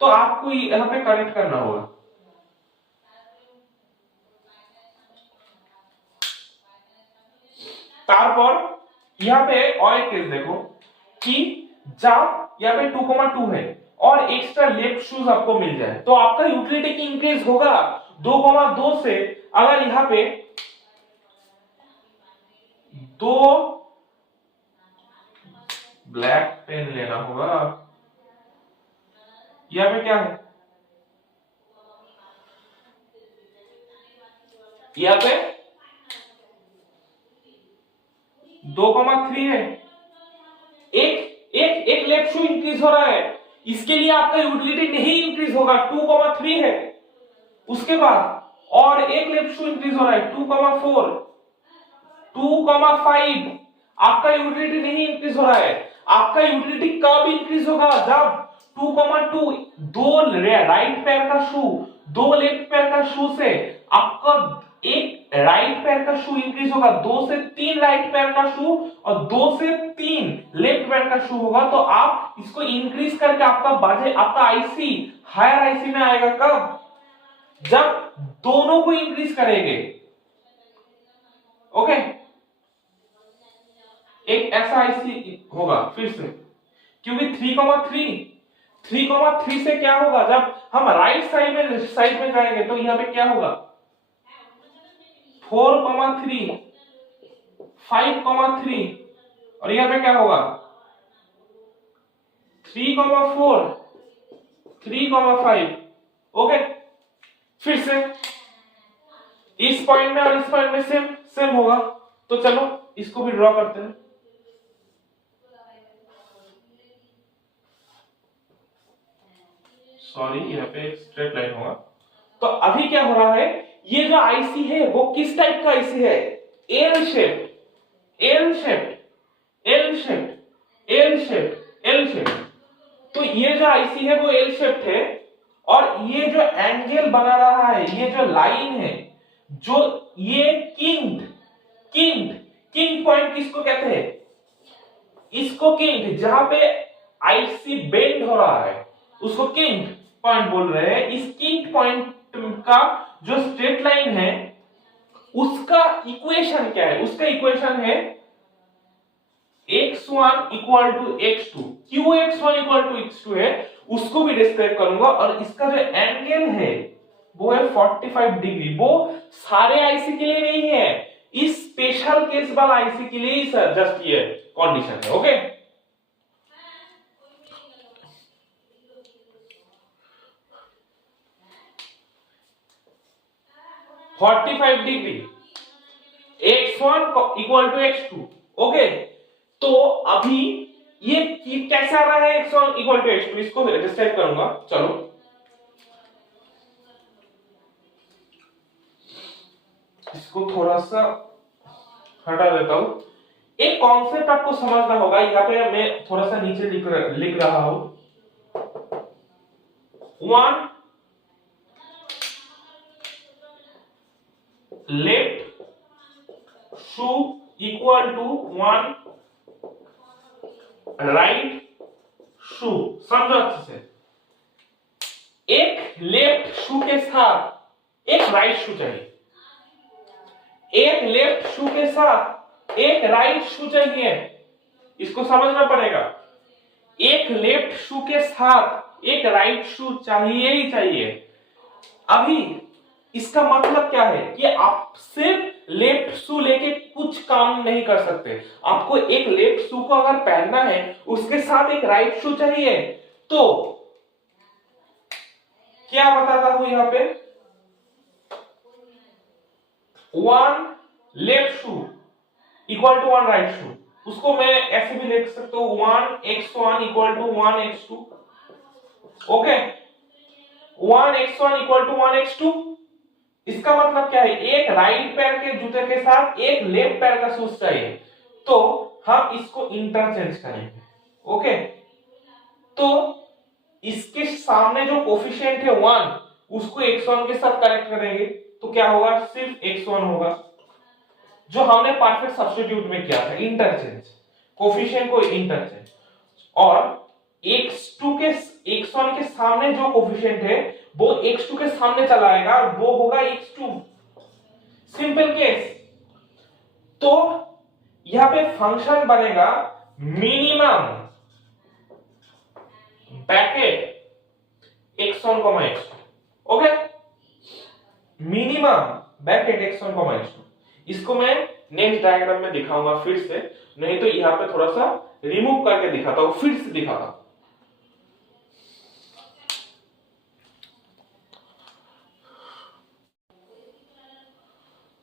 तो आपको यहां पे करेक्ट करना होगा। तारपर यहाँ पे और एक केस देखो कि जब यहाँ पे 2,2 है और एक्स्ट्रा लेफ्ट शूज आपको मिल जाए, तो आपका यूटिलिटी की इंक्रीज होगा 2,2 से। अगर यहाँ पे 2 ब्लैक पेन लेना होगा, यहाँ पे क्या है, यहाँ पे 2,3 है, एक लेफ्ट शू इंक्रीज हो रहा है, इसके लिए आपका यूटिलिटी नहीं इंक्रीज होगा, 2,3 है। उसके बाद और एक लेफ्ट शू इंक्रीज हो रहा है, 2,4, 2,5, आपका यूटिलिटी नहीं इंक्रीज हो रहा है। आपका यूटिलिटी कब इंक्रीज होगा, जब 2,2 2 राइट पैर का शू 2 लेफ्ट पैर का शू से आपका एक राइट पैर का शू इंक्रीज होगा, 2 से 3 राइट पैर का शू और 2 से 3 लेफ्ट पैर का शू होगा, तो आप इसको इंक्रीज करके आपका आईसी हायर आईसी में आएगा। कब, जब दोनों को इंक्रीज करेंगे। ओके, एक ऐसा आईसी होगा फिर से, क्योंकि 3,3 से क्या होगा, जब हम राइट साइड में जाएंगे तो यहाँ पे क्या होगा, 4,3, 5,3, और यहाँ पे क्या होगा, 3,4, 3,5। ओके, फिर से इस पॉइंट में और इस पॉइंट में सेम होगा। तो चलो इसको भी ड्रॉ करते हैं। सॉरी, यहाँ पे एक स्ट्रेट लाइन होगा। तो अभी क्या हो रहा है, ये जो आईसी है वो किस टाइप का आईसी है, L shaped, L shaped, L shaped, L shaped, L shaped. तो ये जो आईसी है वो एल शेप्ड है, और ये जो एंगल बना रहा है, ये जो लाइन है, जो ये किंग पॉइंट किसको कहते हैं, इसको किंग, जहां पे आईसी बेंड हो रहा है उसको किंग पॉइंट बोल रहे हैं। इस किंग पॉइंट का जो स्ट्रेट लाइन है उसका इक्वेशन क्या है, उसका इक्वेशन है x1 इक्वल टू x2। क्यों x1 इक्वल टू x2 है उसको भी डिस्क्राइब करूंगा, और इसका जो एंगल है वो है 45 डिग्री। वो सारे आईसी के लिए नहीं है, इस स्पेशल केस वाला आईसी के लिए ही जस्ट ये कंडीशन है। Okay, $45 degree, x1 equal to x2। Okay, तो अभी ये कैसे आ रहा है, x1 इक्वल टू x2, इसको डिस्क्राइब करूंगा। चलो इसको थोड़ा सा हटा देता हूं। एक कॉन्सेप्ट आपको समझना होगा, यहाँ पे मैं थोड़ा सा नीचे लिख रहा हूं, 1 left shoe equal to 1 right shoe. समझो अच्छे से, एक लेफ्ट शू के साथ एक राइट शू चाहिए, एक लेफ्ट शू के साथ एक राइट शू चाहिए, इसको समझना पड़ेगा। एक लेफ्ट शू के साथ एक राइट शू चाहिए ही चाहिए। अभी इसका मतलब क्या है कि आप सिर्फ लेफ्ट शू लेके कुछ काम नहीं कर सकते। आपको एक लेफ्ट शू को अगर पहनना है, उसके साथ एक राइट शू चाहिए, तो क्या बताता हूं यहां पे, one left shoe equal to one right shoe. उसको मैं ऐसे भी लिख सकता हूं, 1x1 equal to 1x2। Okay, 1x1 equal to 1x2। इसका मतलब क्या है, एक राइट पैर के जूते के साथ एक लेफ्ट पैर का शूज चाहिए, तो हम इसको इंटरचेंज करेंगे। ओके, तो इसके सामने जो कोफिशिएंट है 1, उसको x1 के साथ करेक्ट करेंगे, तो क्या होगा, सिर्फ x1 होगा, जो हमने परफेक्ट सब्स्टिट्यूट में किया था, इंटरचेंज, कोफिशिएंट को इंटरचेंज। और x2 के x1 के सामने जो कोफिशिएंट है वो x2 के सामने चला आएगा और वो होगा x2। Simple case. तो यहां पे फंक्शन बनेगा minimum bracket x1, x2। Okay, minimum bracket x1, x2। इसको मैं नेक्स्ट डायग्राम में दिखाऊंगा फिर से, नहीं तो यहां पे थोड़ा सा रिमूव करके दिखाता हूं, फिर से दिखाता हूं।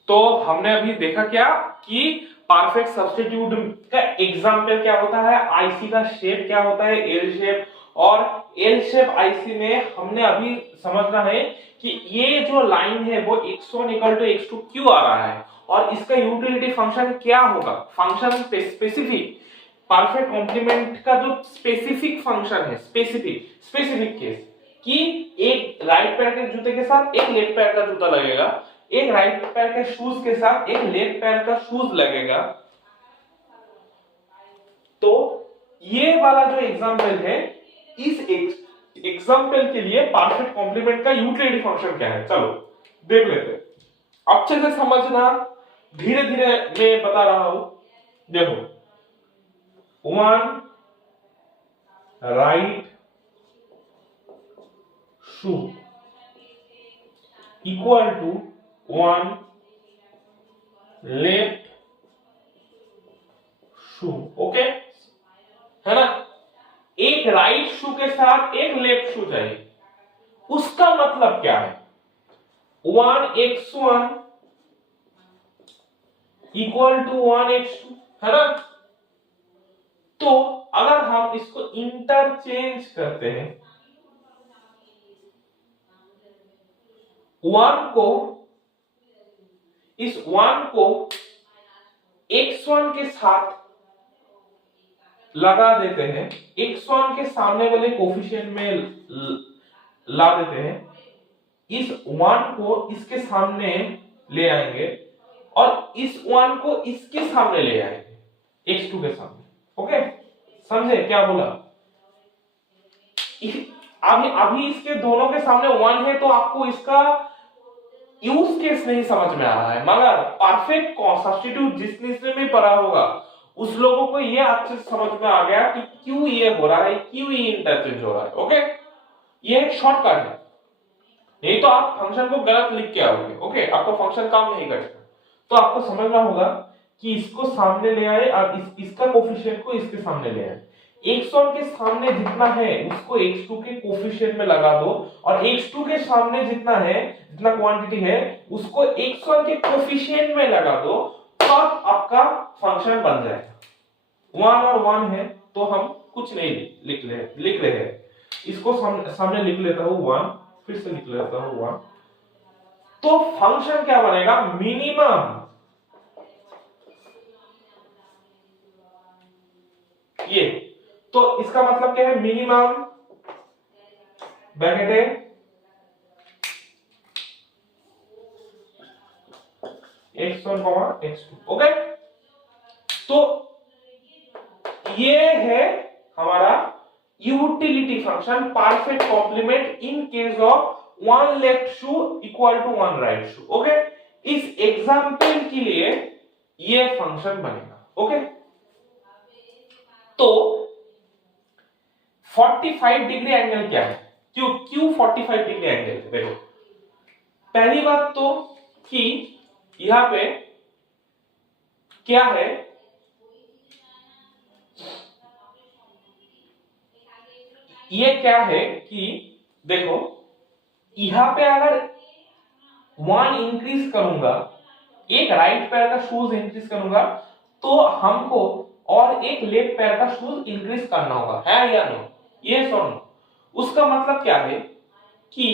तो हमने अभी देखा क्या कि परफेक्ट सब्स्टिट्यूट का एग्जांपल क्या होता है, आईसी का शेप क्या होता है, एल शेप। और एल शेप आईसी में हमने अभी समझना है कि ये जो लाइन है वो x1 इक्वल टू x2 क्यों आ रहा है, और इसका यूटिलिटी फंक्शन क्या होगा। फंक्शन स्पेसिफिक, परफेक्ट कॉम्प्लीमेंट का जो स्पेसिफिक फंक्शन है, स्पेसिफिक केस, कि एक राइट पैर के जूते के साथ एक लेफ्ट पैर का जूता लगेगा, एक राइट पैर के शूज के साथ एक लेफ्ट पैर का शूज लगेगा। तो ये वाला जो एग्जांपल है, इस एग्जांपल के लिए परफेक्ट कॉम्प्लीमेंट का यूटिलिटी फंक्शन क्या है, चलो देख लेते हैं। अच्छे से समझना, धीरे धीरे मैं बता रहा हूं। देखो, one right shoe equal to one left shoe. Okay, है ना। एक राइट शू के साथ एक लेफ्ट शू चाहिए, उसका मतलब क्या है, 1x1 इक्वल टू 1x2, है ना। तो अगर हम इसको इंटरचेंज करते हैं, 1 को, इस 1 को x1 के साथ लगा देते हैं, x1 के सामने वाले कोफिशिएंट में ला देते हैं, इस 1 को इसके सामने ले आएंगे और इस 1 को इसके सामने ले आएंगे, x2 के सामने। ओके, समझे क्या बोला। अभी इसके दोनों के सामने 1 है, तो आपको इसका यूज केस नहीं समझ में आ रहा है, मगर परफेक्ट सब्स्टिट्यूट जिसने भी पढ़ा होगा उस लोगों को ये अच्छे से समझ में आ गया कि क्यों ये हो रहा है, क्यों ये इंटरचेंज हो रहा है। ओके, ये एक शॉर्टकट है, नहीं तो आप फंक्शन को गलत लिख के आओगे। ओके, आपका फंक्शन काम नहीं करेगा। तो आपको समझना होगा कि इसको सामने ले आए और इसका कोफिशिएंट को इसके सामने ले आए, x1 के सामने जितना है उसको x2 के कोफिशिएंट में लगा दो, और x2 के सामने जितना है, जितना क्वांटिटी है, उसको x1 के कोफिशिएंट में लगा दो, तब आपका फंक्शन बन जाएगा। 1 और 1 है तो हम कुछ नहीं लिख रहे हैं, इसको सामने लिख लेता हूं 1, फिर से लिख लेता हूं 1। तो फंक्शन क्या बनेगा, मिनिमम, ये तो इसका मतलब क्या है, मिनिमम ब्रैकेट है x1, x2। ओके, तो ये है हमारा utility function, perfect complement in case of 1 left shoe equal to 1 right shoe. Okay, इस एग्जांपल के लिए ये फंक्शन बनेगा। ओके, तो 45 डिग्री एंगल क्या है, क्यों 45 डिग्री एंगल है, देखो पहली बात तो कि यहां पे क्या है, ये क्या है कि देखो यहां पे अगर 1 इंक्रीज करूंगा, एक राइट पैर का शूज इंक्रीज करूंगा, तो हमको और एक लेफ्ट पैर का शूज इंक्रीज करना होगा, है या नो? ये सुनो, उसका मतलब क्या है कि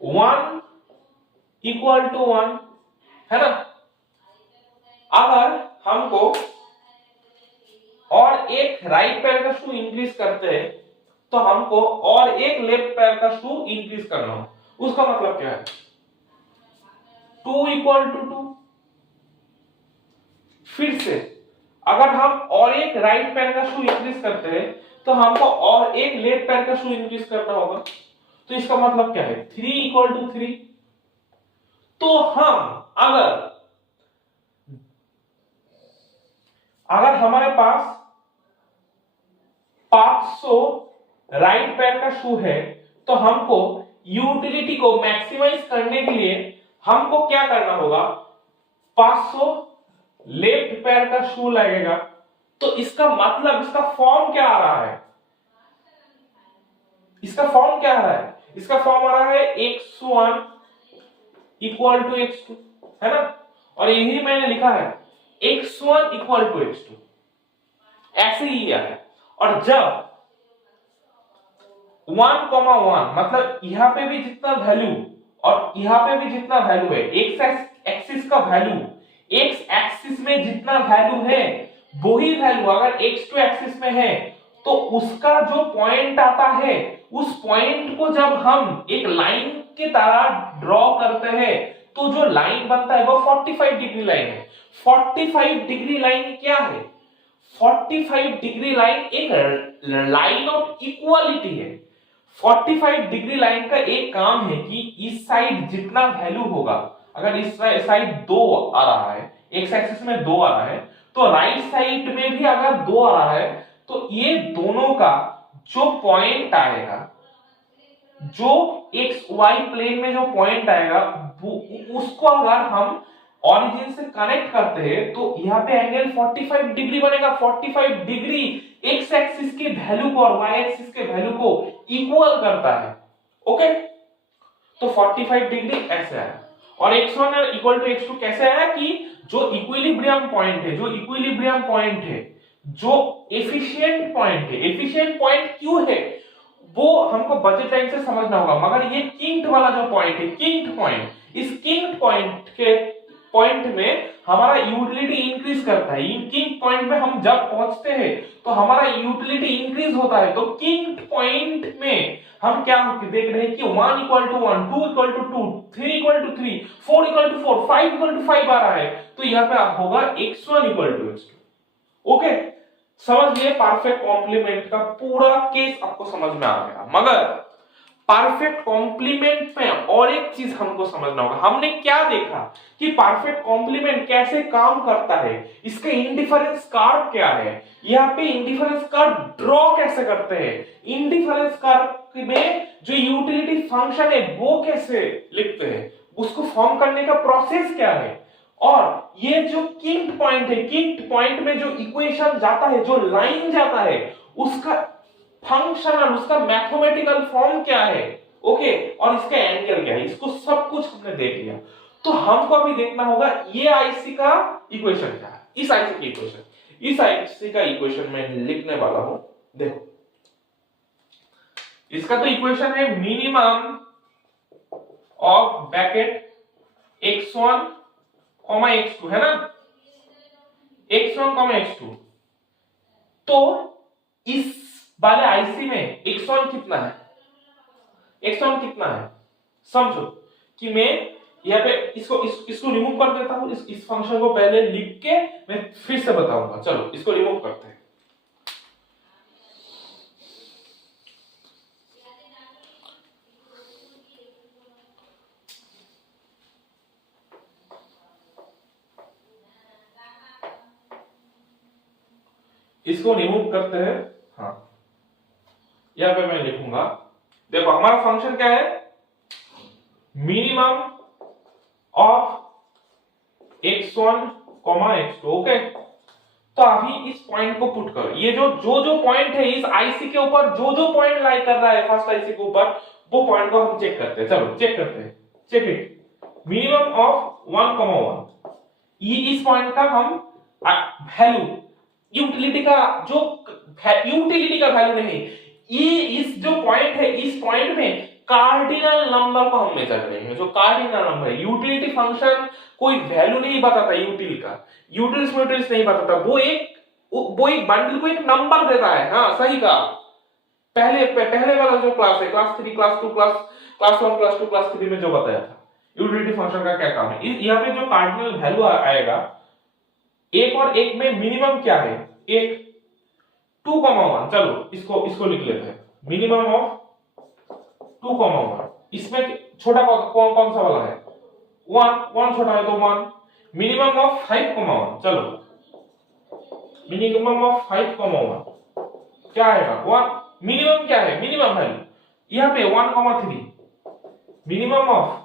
1 इक्वल टू 1, है ना? अगर हमको और एक राइट पैर का शू इंक्रीज करते हैं तो हमको और एक लेफ्ट पैर का शू इंक्रीज करना हो, उसका मतलब क्या है? 2 इक्वल टू 2। फिर से अगर हम और एक राइट पैर का शू इंक्रीज करते हैं तो हमको और एक लेफ्ट पैर का शू इंक्रीज करना होगा, तो इसका मतलब क्या है? 3 इक्वल टू 3। तो हम अगर हमारे पास 500 राइट पैर का शू है तो हमको यूटिलिटी को मैक्सिमाइज करने के लिए हमको क्या करना होगा? 500 लेफ्ट पैर का शू लगेगा। तो इसका मतलब, इसका फॉर्म क्या आ रहा है? इसका फॉर्म क्या आ रहा है? इसका फॉर्म आ रहा है x1 इक्वल टू x2, है ना? और यही मैंने लिखा है x1 इक्वल टू x2, ऐसे ही है। और जब 1,1 मतलब यहां पे भी जितना वैल्यू और यहां पे भी जितना वैल्यू है, एक्स एक्सिस का वैल्यू, एक्स एक्सिस में जितना वैल्यू है वही वैल्यू अगर x2 एक्सिस में है तो उसका जो पॉइंट आता है उस पॉइंट को जब हम एक लाइन की तरह ड्रॉ करते हैं तो जो लाइन बनता है वो 45 डिग्री लाइन है। 45 डिग्री लाइन क्या है? 45 डिग्री लाइन एक लाइन ऑफ इक्वालिटी है। 45 डिग्री लाइन का एक काम है कि इस साइड जितना वैल्यू होगा, अगर इस साइड 2 आ रहा है, एक्स एक्सिस में 2 आ रहा है, तो राइट साइड में भी अगर 2 आ रहा है तो ये दोनों का जो पॉइंट आएगा, जो एक्स वाई प्लेन में जो पॉइंट आएगा उसको अगर हम ओरिजिन से कनेक्ट करते हैं तो यहाँ पे एंगल 45 डिग्री बनेगा। 45 डिग्री एक्स एक्सिस के वैल्यू को और वाई एक्सिस के वैल्यू को इक्वल करता है। ओके, तो 45 डिग्री ऐसे है। और x1 इक्वल टू x2 कैसे आया कि जो इक्विलिब्रियम पॉइंट है, जो इक्विलिब्रियम पॉइंट है, जो एफिशिएंट पॉइंट है, एफिशिएंट पॉइंट क्यों है वो हमको बजट टाइम से समझना होगा। मगर ये किंक्ट वाला जो पॉइंट है, किंक्ट पॉइंट, इस किंक्ट पॉइंट के पॉइंट में हमारा यूटिलिटी इंक्रीज करता है। किंक्ट पॉइंट में हम जब पहुंचते हैं तो हमारा यूटिलिटी इंक्रीज होता है। तो किंक्ट पॉइंट में हम क्या देख रहे हैं कि 1 equal to 1, 2 equal to 2, 3 equal to 3, 4 equal to 4, 5 equal to 5 आ रहा है, तो यहाँ पे होगा x1 equal to x2। Okay, समझ लिए? परफेक्ट कॉम्प्लीमेंट का पूरा केस आपको समझ में आ गया। मगर परफेक्ट कॉम्प्लीमेंट में और एक चीज हमको समझना होगा। हमने क्या देखा कि परफेक्ट कॉम्प्लीमेंट कैसे काम करता है, इसका इंडिफरेंस कर्व क्या है, यहाँ पे इंडिफरेंस कर्व ड्रॉ कैसे करते हैं, इंडिफरेंस कर्व में जो यूटिलिटी फंक्शन है वो कैसे लिखते हैं, उसको फॉर्म करने का प्रोसेस क्या है, और ये जो किंक्ट पॉइंट है, किंक्ट पॉइंट में जो इक्वेशन जाता है, जो लाइन जाता है, उसका फंक्शनल, उसका मैथमेटिकल फॉर्म क्या है, ओके, और इसका एंगल क्या है, इसको सब कुछ हमने देख लिया। तो हमको अभी देखना होगा ये आईसी का इक्वेशन क्या है, इस आईसी की इक्वेशन, इस आईसी का इक्वेशन मैं लिखने वाला हूं। देखो, इसका तो इक्वेशन है minimum of bracket x1, x2, है ना, x1, x2। तो इस वाले आईसी में x1 कितना है, x1 कितना है, समझो कि मैं यहाँ पे इसको रिमूव कर देता हूं। इस फंक्शन को पहले लिख के मैं फिर से बताऊंगा। चलो इसको रिमूव करते हैं। इसको रिमूव करते हैं। हाँ, यहाँ पे मैं लिखूंगा, देखो हमारा फंक्शन क्या है, minimum of x1, x2। Okay, तो अभी इस पॉइंट को पुट करो, ये जो जो जो पॉइंट है इस आईसी के ऊपर, जो जो पॉइंट लाई कर रहा है फर्स्ट आईसी के ऊपर, वो पॉइंट को हम चेक करते हैं। चलो चेक करते हैं, चेक इट। मिनिमम ऑफ 1, 1, ये इस पॉइंट का हम वैल्यू, यूटिलिटी का जो यूटिलिटी का वैल्यू नहीं, ये इस जो पॉइंट है इस पॉइंट में कार्डिनल नंबर को हम मेजर करेंगे। जो कार्डिनल नंबर है, यूटिलिटी फंक्शन कोई वैल्यू नहीं बताता, यूटिल का यूटिल्स म्यूटिल्स नहीं बताता, वो एक बंडल को एक नंबर देता है। हाँ सही कहा, पहले वाला जो क्लास है, class 3, class 2, class 1, class 2, class 3 में जो बताया था यूटिलिटी फंक्शन का क्या काम है। यहाँ पे जो कार्डिनल वैल्यू आएगा, एक और एक में मिनिमम क्या है, एक 2, 1। चलो इसको लिख लेते हैं, मिनिमम ऑफ 2, 1। इसमें छोटा कौन सा वाला है, 1 छोटा है तो 1। Minimum of 5, 1। चलो मिनिमम ऑफ 5, 1 क्या आएगा, 1। मिनिमम क्या है, मिनिमम वैल्यू यहाँ पे 1, 3। मिनिमम ऑफ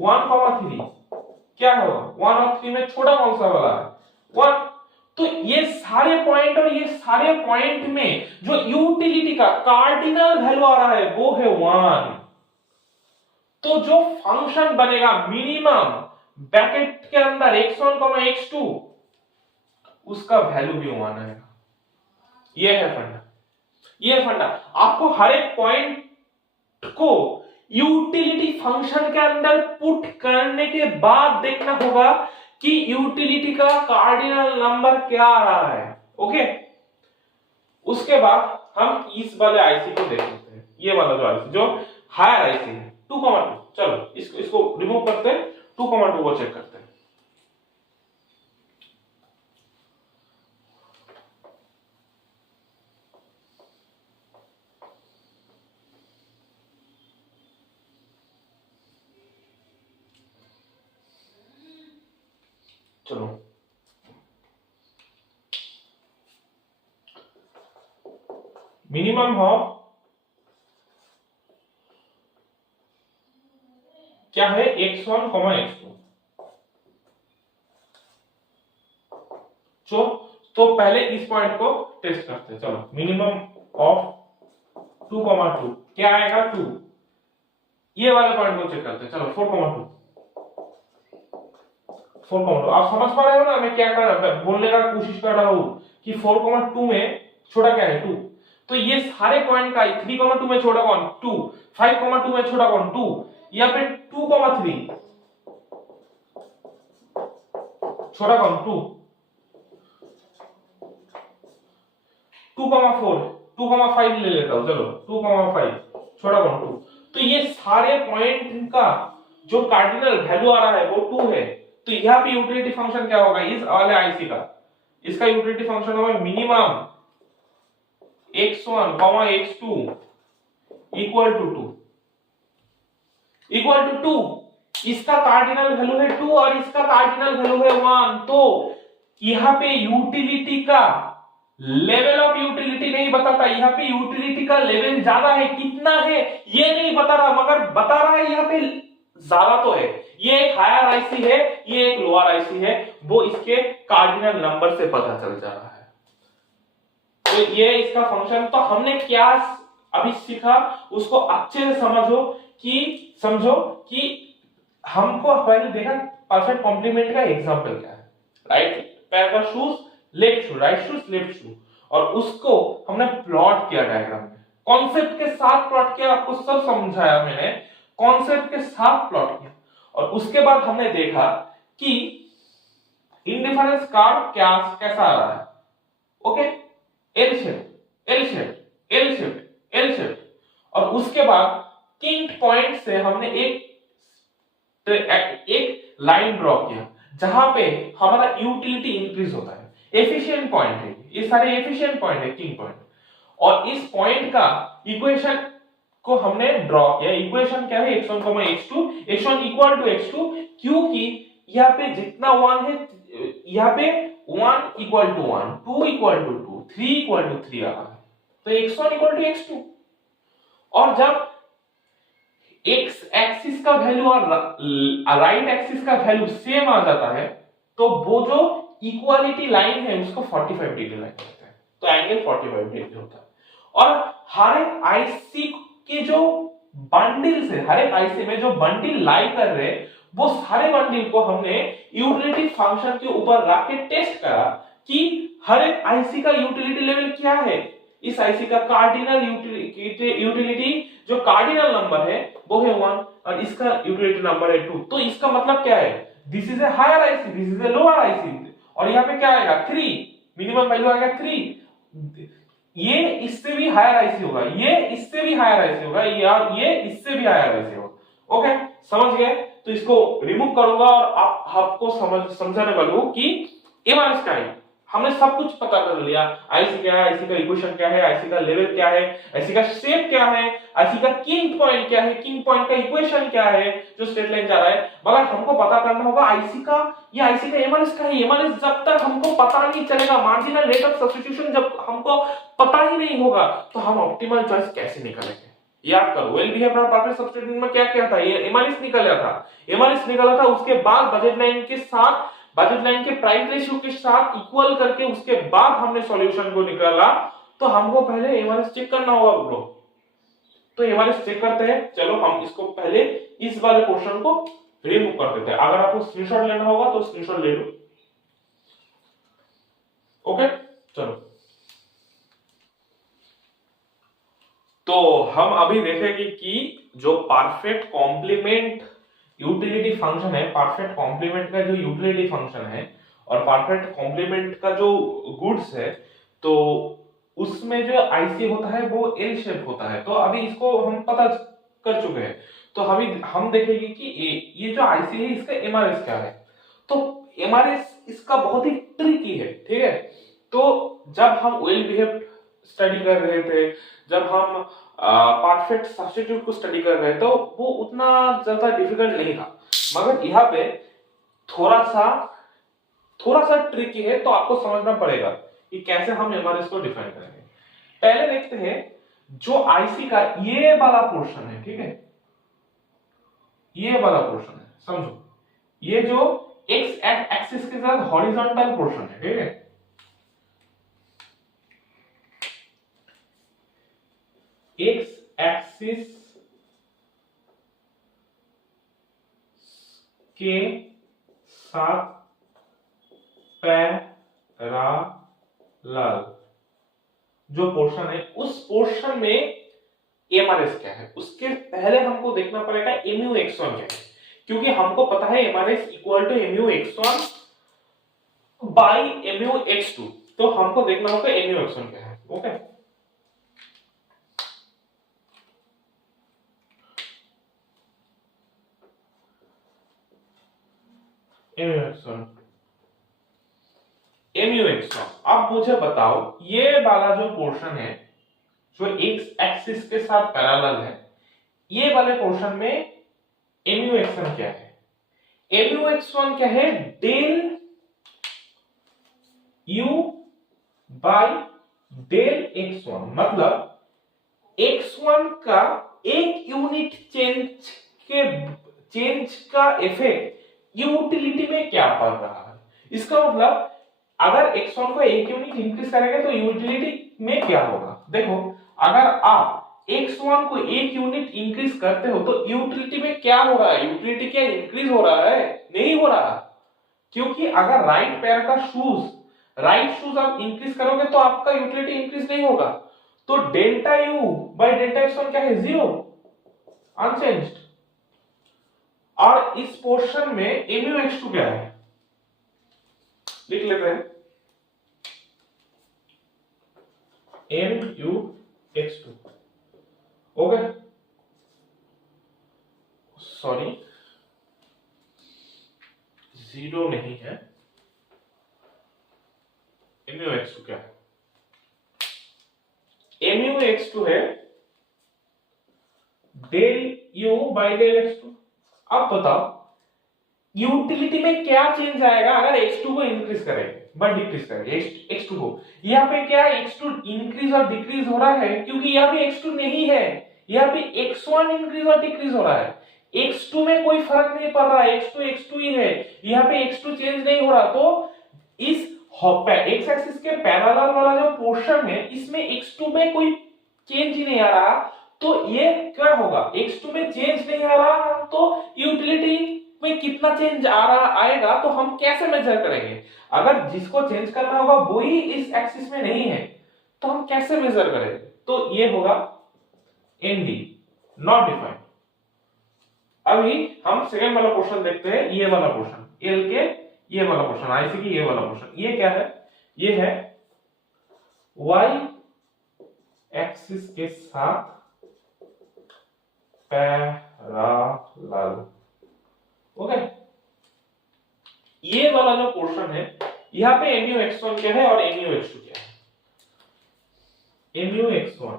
1, 3 क्या होगा, 1 और 3 में छोटा कौन सा वाला है, 1। तो ये सारे पॉइंट और ये सारे पॉइंट में जो यूटिलिटी का कार्डिनल वैल्यू आ रहा है वो है 1। तो जो फंक्शन बनेगा मिनिमम ब्रैकेट के अंदर x1, x2, उसका वैल्यू भी 1 आएगा। ये है फंडा, ये फंडा। आपको हर एक पॉइंट को यूटिलिटी फंक्शन के अंदर पुट करने के बाद देखना होगा कि यूटिलिटी का कार्डिनल नंबर क्या आ रहा है। ओके, उसके बाद हम इस वाले आईसी को देख लेते हैं, ये वाला जो आईसी जो हायर आईसी है 2, 2। चलो इसको रिमूव करते हैं, 2, 2 को चेक करते हैं। चलो मिनिमम हो क्या है, x1, x2। तो पहले इस पॉइंट को टेस्ट करते हैं। चलो मिनिमम ऑफ 2, 2 क्या आएगा, 2। ये वाले पॉइंट को चेक करते हैं। चलो 4, 2 आप समझ पा रहे हो ना मैं क्या बोलने का कोशिश कर रहा हूं कि 4, 2 में छोटा क्या है, 2। तो ये सारे पॉइंट का 3, 2 में छोटा कौन, 2। 5, 2 में छोटा कौन, 2। यहाँ पे 2, 3 छोटा कौन, 2। 2, 4, 2, 5 ले लेता हूं। चलो 2, 5 छोटा कौन, 2। तो ये सारे पॉइंट का जो कार्डिनल वैल्यू आ रहा है वो 2 है। तो यहाँ पे यूटिलिटी फंक्शन क्या होगा, इस वाले आईसी का, इसका यूटिलिटी फंक्शन होगा minimum x1, x2 equal to 2। इसका कार्डिनल वैल्यू है 2 और इसका कार्डिनल वैल्यू है 1। तो यहाँ पे यूटिलिटी का लेवल ऑफ यूटिलिटी नहीं बताता, यहाँ पे यूटिलिटी का लेवल ज्यादा है, कितना है ये नहीं बता रहा, मगर बता रहा है यहाँ पे ज्यादा तो है। ये एक हायर आईसी है, ये एक लोअर आईसी है, वो इसके कार्डिनल नंबर से पता चल जा रहा है। तो ये इसका फंक्शन। तो हमने क्या अभी सीखा उसको अच्छे से समझो कि हमको पहले देखा परफेक्ट कॉम्प्लीमेंट का एग्जांपल क्या है, राइट पैर का शूज, लेफ्ट शू, राइट शूज, लेफ्ट शू, और उसको हमने प्लॉट किया डायग्राम में, कॉन्सेप्ट के साथ प्लॉट किया, आपको सब समझाया मैंने, कॉन्सेप्ट के साथ प्लॉट किया। और उसके बाद हमने देखा कि इंडिफरेंस कर्व कैसा आ रहा है। Okay, L shape. और उसके बाद किंग पॉइंट से हमने एक लाइन ड्रॉ किया जहां पे हमारा यूटिलिटी इंक्रीज होता है। एफिशिएंट पॉइंट है, ये सारे एफिशिएंट पॉइंट है, किंग पॉइंट। और इस पॉइंट का इक्वेशन को हमने ड्रॉ किया। इक्वेशन क्या है, x1, x2, x1 equal to x2, क्योंकि यहाँ पे जितना 1 है, यहाँ पे 1 equal to 1, 2 equal to 2, 3 equal to 3 आ रहा है, तो x1 इक्वल टू x2। और जब एक्स एक्सिस का वैल्यू और राइट एक्सिस का वैल्यू सेम आ जाता है तो वो जो इक्वालिटी लाइन है उसको 45 डिग्री लाइन कहते हैं, तो एंगल 45 डिग्री होता है। और हर एक आईसी के जो बंडल्स है, हर एक आईसी में जो बंडल लाई कर रहे हैं वो सारे बंडल को हमने यूटिलिटी फंक्शन के ऊपर रख के टेस्ट करा कि हर एक आईसी का यूटिलिटी लेवल क्या है। इस आईसी का कार्डिनल यूटिलिटी जो कार्डिनल नंबर है वो है 1 और इसका यूटिलिटी नंबर है 2। तो इसका मतलब क्या है, this is a higher IC, this is a lower IC, और यहाँ पे क्या आएगा 3, मिनिमम वैल्यू आएगा 3। ये इससे भी हायर आईसी होगा, ये इससे भी हायर आईसी होगा, ये इससे भी हायर आईसी होगा। ओके, समझ गए? तो इसको रिमूव करूंगा और आपको समझाने वाला हूं कि एमआरएस क्या है। हमने सब कुछ पता कर लिया, आईसी क्या है, आईसी का इक्वेशन क्या है, आईसी का लेवल क्या है, आईसी का शेप क्या है, आईसी का किंग पॉइंट क्या है, किंग पॉइंट का इक्वेशन क्या है जो स्ट्रेट लाइन जा रहा है। मगर हमको पता करना होगा आईसी का, ये आईसी का एमआरएस का है। एमआरएस जब तक हमको पता नहीं चलेगा, मार्जिनल रेट ऑफ सब्स्टिट्यूशन जब हमको पता ही नहीं होगा तो हम ऑप्टिमल चॉइस कैसे निकालेंगे। याद करो, वेल बिहेव्ड और परफेक्ट सब्स्टिट्यूशन में क्या क्या था, ये एमआरएस निकला था, एमआरएस निकला था। उसके बाद बजट लाइन के साथ, बजट लाइन के प्राइस रेशियो के साथ इक्वल करके उसके बाद हमने सॉल्यूशन को निकाला। तो हमको पहले एमआरएस चेक करना होगा ब्रो। तो एमआरएस चेक करते हैं। चलो हम इसको पहले इस वाले पोर्शन को रिमूव कर देते हैं। अगर आपको स्क्रीनशॉट लेना होगा तो स्क्रीनशॉट ले लो। ओके, चलो तो हम अभी देखेंगे कि जो परफेक्ट कॉम्प्लीमेंट यूटिलिटी फंक्शन है, परफेक्ट कॉम्प्लीमेंट का जो यूटिलिटी फंक्शन है और परफेक्ट कॉम्प्लीमेंट का जो गुड्स है, तो उसमें जो आईसी होता है वो एल शेप होता है। तो अभी इसको हम पता कर चुके हैं। तो हम देखेंगे कि ये जो आईसी है इसका एमआरएस क्या है। तो एमआरएस इसका बहुत ही ट्रिकी है, ठीक है। तो जब हम वेल बिहेव्ड स्टडी कर रहे थे, जब हम परफेक्ट सब्स्टिट्यूट को स्टडी कर रहे थे, तो वो उतना ज्यादा डिफिकल्ट नहीं था। मगर यहाँ पे थोड़ा सा ट्रिकी है, तो आपको समझना पड़ेगा कि कैसे हम एमआरएस को डिफाइन करेंगे। पहले देखते हैं जो आईसी का ये वाला पोर्शन है, ठीक है, ये वाला पोर्शन है, समझो ये जो एक्स एक्सिस के साथ हॉरिजॉन्टल पोर्शन है, ठीक है। एक्स एक्सिस के साथ पैरेलल जो पोर्शन है, उस पोर्शन में एमआरएस क्या है, उसके पहले हमको देखना पड़ेगा एमयू एक्स1 क्या है। क्योंकि हमको पता है MRS equal to MU x one by MU x two, तो हमको देखना होगा एमयू एक्स1 क्या है। Okay, MU x one. अब मुझे बताओ ये वाला जो पोर्शन है जो एक्स एक्सिस के साथ पैरेलल है, ये वाले पोर्शन में एमयू एक्स1 क्या है। एमयू एक्स1 क्या है, डेल यू बाय डेल एक्स1। मतलब एक्स1 का एक यूनिट चेंज का इफेक्ट यूटिलिटी में क्या पड़ रहा है। इसका मतलब अगर x1 को एक यूनिट इंक्रीज करेंगे तो यूटिलिटी में क्या होगा। देखो, अगर आप x1 को एक यूनिट इंक्रीज करते हो तो यूटिलिटी में क्या हो रहा है, यूटिलिटी क्या इंक्रीज हो रहा है, नहीं हो रहा। क्योंकि अगर राइट पैर का राइट शूज आप इंक्रीज करोगे तो आपका यूटिलिटी इंक्रीज नहीं होगा। तो डेल्टा यू बाय डेल्टा एक्स1 क्या है, 0, अनचेंज्ड। और इस पोर्शन में एमयू एक्स2 क्या है, लिख लेते हैं एमयू एक्स2। ओके, सॉरी 0 नहीं है, एमयू एक्स2 क्या है, एमयू एक्स2 है del U by del x two. अब बताओ यूटिलिटी में क्या चेंज आएगा अगर x2 को इंक्रीज करेंगे बट डिक्रीज करेंगे x2 को। यहाँ पे क्या x2 इंक्रीज और डिक्रीज हो रहा है क्योंकि यहाँ पे x2 नहीं है, यहाँ पे x1 इंक्रीज और डिक्रीज हो रहा है, x2 में कोई फर्क नहीं पड़ रहा है, x2 x2 ही है, यहाँ पे x2 चेंज नहीं हो रहा। तो इस x एक्सिस के पैरेलल वाला जो पोर्शन है इसमें x2 में कोई चेंज ही नहीं आ रहा, तो ये क्या होगा, x2 में चेंज नहीं आ रहा तो यूटिलिटी में कितना चेंज आ रहा आएगा तो हम कैसे मेजर करेंगे? अगर जिसको चेंज करना होगा वो ही इस एक्सिस में नहीं है तो हम कैसे मेजर करेंगे? तो ये होगा ND, नॉट डिफाइंड। अभी हम सेकंड वाला क्वेश्चन देखते हैं, ये वाला क्वेश्चन, एल के ये वाला क्वेश्चन, आईसी की ये वाला क्वेश्चन। ये क्या है? ये है y एक्सिस के साथ पैरेलल। ओके, ये वाला जो पोर्शन है यहाँ पे MUX1 क्या है और MUX2 क्या है? MUX1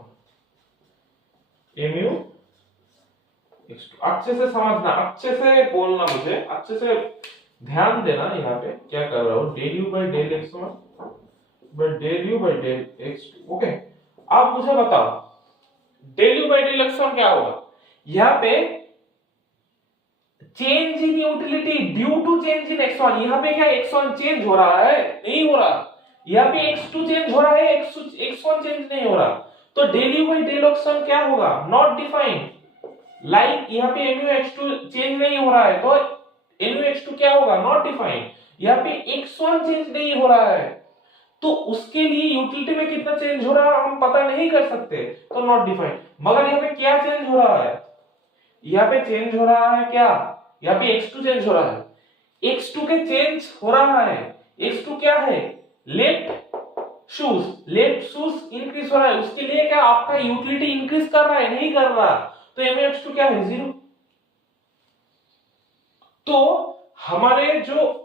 MUX2 अच्छे से समझना, अच्छे से बोलना, मुझे अच्छे से ध्यान देना। यहाँ पे क्या कर रहा हूं, del U by del x1 by del U by del x2। Okay, आप मुझे बताओ del U by del x1 क्या होगा? यहाँ पे change in utility due to change in x1, यहाँ पे क्या x1 चेंज हो रहा है? नहीं हो रहा। यहाँ पे x2 चेंज हो रहा है, x1 चेंज नहीं हो रहा। तो del U by del x1 क्या होगा? Not defined. लाइक यहाँ पे MUX2 चेंज नहीं हो रहा है तो MUX2 क्या होगा? Not defined. यहाँ पे x1 चेंज नहीं हो रहा है तो उसके लिए यूटिलिटी में कितना चेंज हो रहा है हम पता नहीं कर सकते, तो नॉट डिफाइंड। मगर यहाँ पे क्या चेंज हो रहा है? यहाँ पे चेंज हो रहा है क्या? यहाँ पे x2 चेंज हो रहा है, x2 के चेंज हो रहा है। x2 क्या है? लेफ्ट शूज इंक्रीज हो रहा है, उसके लिए क्या आपका यूटिलिटी इंक्रीज कर रहा है? नहीं कर रहा। तो MUX2 क्या है? 0। तो हमारे जो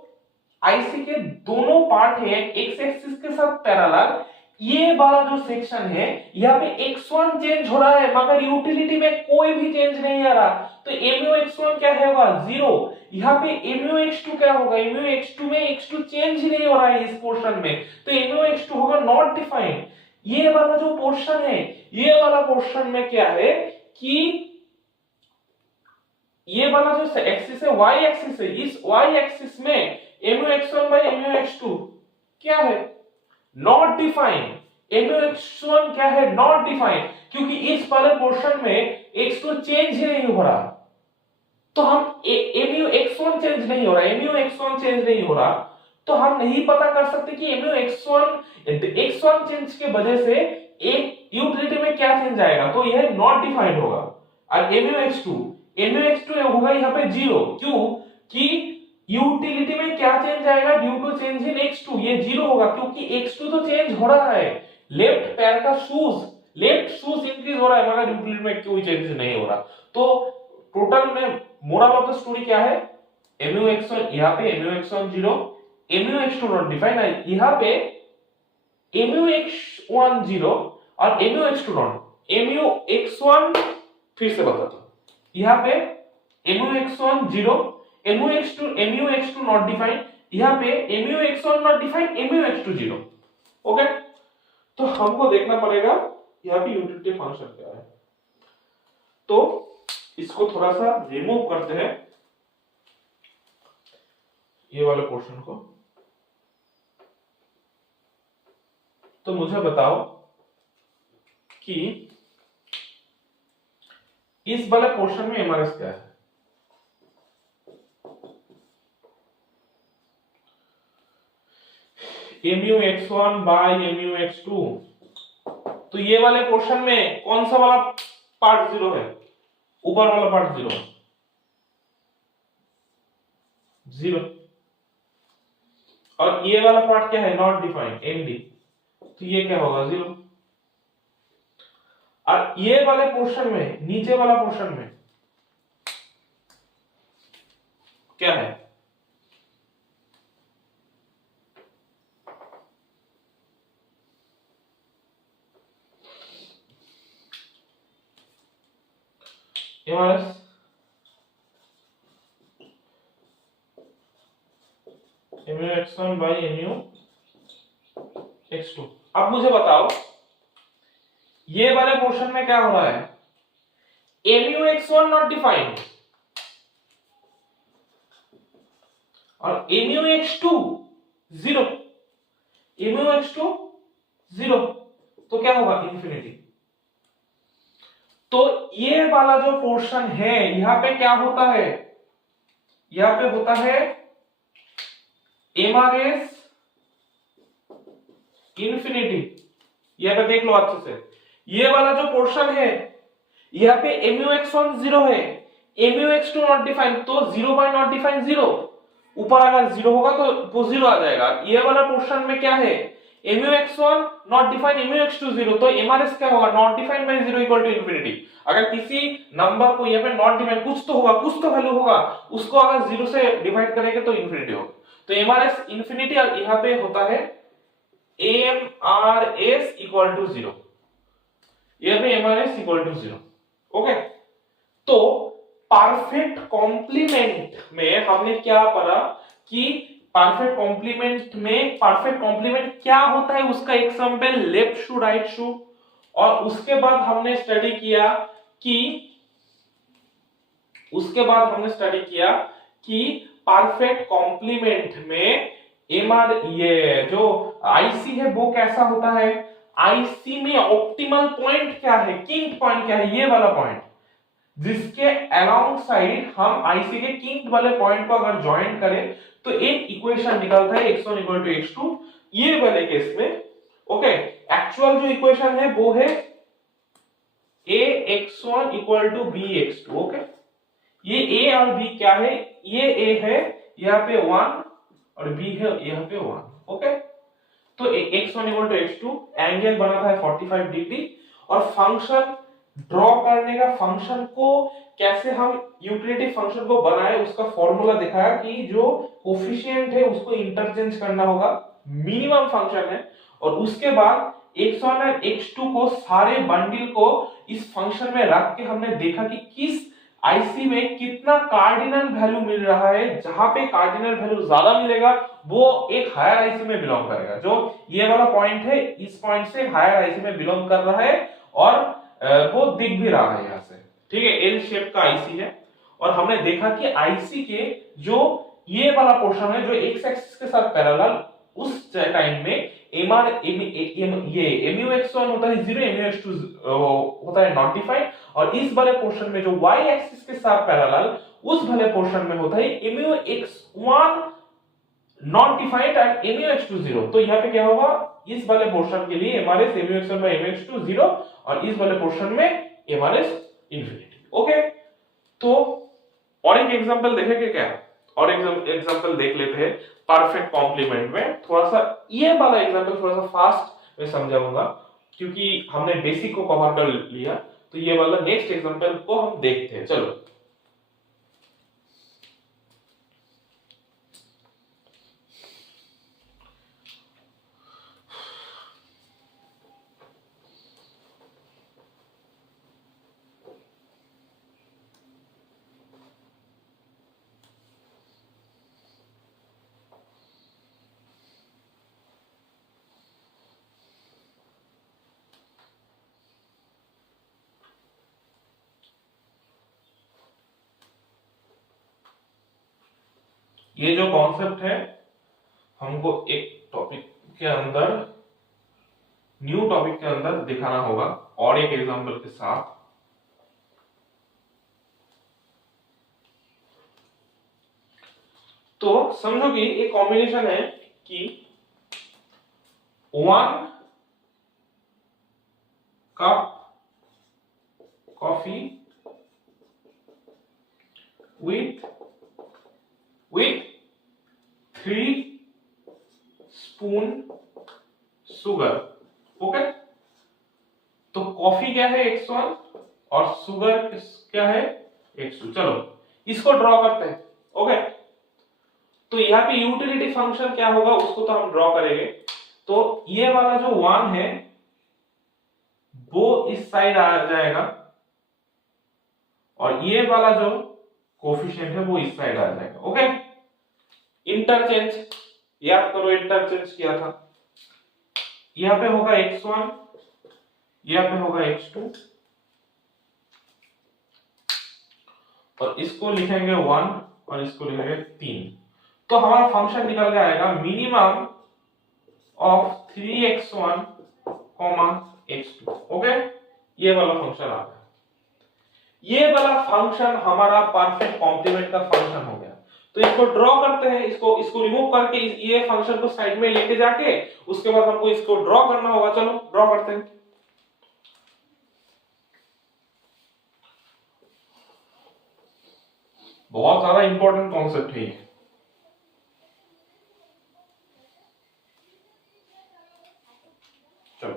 आईसी के दोनों पार्ट है एक्स एक्सिस के साथ पैरेलल, ये वाला जो सेक्शन है यहाँ पे x1 चेंज हो रहा है मगर यूटिलिटी में कोई भी चेंज नहीं आ रहा, तो MUX1 क्या होगा? 0। यहाँ पे MUX2 क्या होगा? MUX2 में x2 चेंज ही नहीं हो रहा है इस पोर्शन में, तो MUX2 होगा नॉट डिफाइंड। ये वाला जो पोर्शन है, ये वाला पोर्शन में क्या है कि ये वाला जो एक्सिस है y एक्सिस है, इस y एक्सिस में MUX1 by MUX2 क्या है? Not defined. MUX1 क्या है? नॉट डिफाइंड, क्योंकि इस वाले पोर्शन में x2 चेंज ही नहीं हो रहा। तो हम MUX1 चेंज नहीं हो रहा, MUX1 चेंज नहीं हो रहा, तो हम नहीं पता कर सकते कि x1 चेंज के वजह से एक यूटिलिटी में क्या चेंज आएगा, तो यह नॉट डिफाइंड होगा। और MUX2 होगा यहाँ पे 0, क्यों कि यूटिलिटी में क्या चेंज आएगा? Due to change in x2, ये 0 होगा क्योंकि x2 तो चेंज हो रहा है, लेफ्ट पैर का लेफ्ट शूज इंक्रीज हो रहा है मगर यूटिलिटी में कोई चेंज नहीं हो रहा। तो टोटल में मोरल ऑफ द स्टोरी क्या है? MUX1 यहाँ पे MUX1 0, MUX2 नॉट डिफाइंड है, यहाँ पे MUX1 0 और MUX2 नॉट। MUX1 फिर से बताता हूं, यहाँ पे MUX1 0, MUX2 नॉट डिफाइंड, यहाँ पे MUX1 not defined, MUX2 0। Okay, तो हमको देखना पड़ेगा यहाँ पे यूटिलिटी फंक्शन क्या है। तो इसको थोड़ा सा रिमूव करते हैं, ये वाले पोर्शन को। तो मुझे बताओ कि इस वाले पोर्शन में MRS क्या है? MUX1 by MUX2, तो ये वाले पोर्शन में कौन सा वाला पार्ट 0 है? ऊपर वाला पार्ट 0। और ये वाला पार्ट क्या है? नॉट डिफाइंड, ND, तो ये क्या होगा? 0। और ये वाले पोर्शन में, नीचे वाला पोर्शन में क्या है? MRS MUX1 by MUX2। अब मुझे बताओ ये वाले पोर्शन में क्या हो रहा है? mu x1 नॉट डिफाइंड और mu x2 0, mu x2 0, तो क्या होगा इंफिनिटी। तो ये वाला जो पोर्शन है यहां पे क्या होता है, यहां पे होता है MRS इंफिनिटी। यहां पे देख लो अच्छे से, ये वाला जो पोर्शन है यहां पे mu x1 0 है, mu x2 नॉट डिफाइंड, तो 0 बाय नॉट डिफाइंड 0, ऊपर अगर 0 होगा तो वो 0 आ जाएगा। ये वाला पोर्शन में क्या है, mu x1 not defined, mu x2 0, तो MRS क्या होगा, not defined by 0 equal to infinity. अगर किसी नंबर को यहाँ पे नॉट डिफाइंड, कुछ तो होगा, कुछ तो वैल्यू होगा, उसको अगर 0 से डिवाइड करेंगे तो इंफिनिटी होगा। तो MRS इंफिनिटी, और यहाँ पे होता है MRS इक्वल टू 0, यहाँ पे MRS इक्वल टू 0। ओके, तो परफेक्ट कॉम्प्लीमेंट में हमने क्या पढ़ा कि परफेक्ट कॉम्प्लीमेंट क्या होता है, उसका एग्जांपल लेफ्ट शू राइट शू। और उसके बाद हमने स्टडी किया कि परफेक्ट कॉम्प्लीमेंट में ये जो आईसी है वो कैसा होता है, आईसी में ऑप्टिमल पॉइंट क्या है, किंग पॉइंट क्या है, ये वाला पॉइंट जिसके अलोंग साइड हम आईसी के किंग वाले पॉइंट को अगर ज्वाइन करें तो एक इक्वेशन निकलता है x1 इक्वल टू x2, ये वाले केस में। ओके, एक्चुअल जो इक्वेशन है वो है ax1 equal to bx2। Okay, ये a और b क्या है, ये a है यहाँ पे 1 और b है यहाँ पे 1। ओके, तो x1 equal to x2, angle बना था 45 डिग्री, और फंक्शन ड्रॉ करने का, फंक्शन को कैसे हम यूटिलिटी फंक्शन को बनाए उसका फॉर्मूला दिखाया कि जो कोफिशिएंट है उसको इंटरचेंज करना होगा, मिनिमम फंक्शन है। और उसके बाद x1 और x2 को सारे बंडल को इस फंक्शन में रख के हमने देखा कि किस आईसी में कितना कार्डिनल वैल्यू मिल रहा है, जहां पे कार्डिनल वैल्यू ज्यादा मिलेगा वो एक हायर आईसी में बिलोंग करेगा। जो ये वाला पॉइंट है, इस पॉइंट से हायर आईसी में बिलोंग कर रहा है, और वो दिख भी रहा है यहाँ से। ठीक है, एल शेप का आईसी है। और हमने देखा कि आईसी के जो ये वाला पोर्शन है जो एक्स एक्सिस के साथ पैरेलल, उस टाइम में ये mu x1 होता है 0, mu x2 होता है नॉट डिफाइंड, और इस वाले पोर्शन में जो y एक्सिस के साथ पैरेलल, उस वाले पोर्शन में होता है mu x1 not defined and mu x2 0। तो यहाँ पे क्या होगा, इस वाले पोर्शन के लिए MRS mu x1 by mu x2 0, और इस वाले पोर्शन में MRS इंफिनिटी। ओके, तो और एक एग्जांपल देखेंगे क्या, और एग्जांपल देख लेते हैं परफेक्ट कॉम्प्लीमेंट में। थोड़ा सा ये वाला एग्जांपल थोड़ा सा फास्ट में समझाऊंगा क्योंकि हमने बेसिक को कवर कर लिया, तो ये वाला नेक्स्ट एग्जांपल को हम देखते हैं। चलो, ये जो कॉन्सेप्ट है हमको एक टॉपिक के अंदर, न्यू टॉपिक के अंदर दिखाना होगा और एक एग्जांपल के साथ। तो समझो कि एक कॉम्बिनेशन है कि 1 cup coffee with 3 spoon sugar. Okay, तो कॉफी क्या है x1 और शुगर क्या है x2। चलो इसको ड्रॉ करते हैं। ओके, तो यहाँ पे यूटिलिटी फंक्शन क्या होगा उसको तो हम ड्रॉ करेंगे। तो ये वाला जो 1 है वो इस साइड आ जाएगा, और ये वाला जो कोफिशिएंट है वो इस साइड आ जाएगा। ओके, इंटरचेंज याद करो, इंटरचेंज किया था। यहां पे होगा x1, यहां पे होगा x2, और इसको लिखेंगे 1 और इसको लिखेंगे 3, तो हमारा फंक्शन निकल के आएगा minimum of 3x1 x2। Okay, ये वाला फंक्शन आ गया। ये वाला फंक्शन हमारा परफेक्ट कॉम्प्लीमेंट का फंक्शन हो गया। तो इसको ड्रॉ करते हैं, इसको रिमूव करके ये फंक्शन को साइड में लेके जाके उसके बाद हमको इसको ड्रॉ करना होगा। चलो ड्रॉ करते हैं। बहुत ज्यादा इंपॉर्टेंट कॉन्सेप्ट है ये। चलो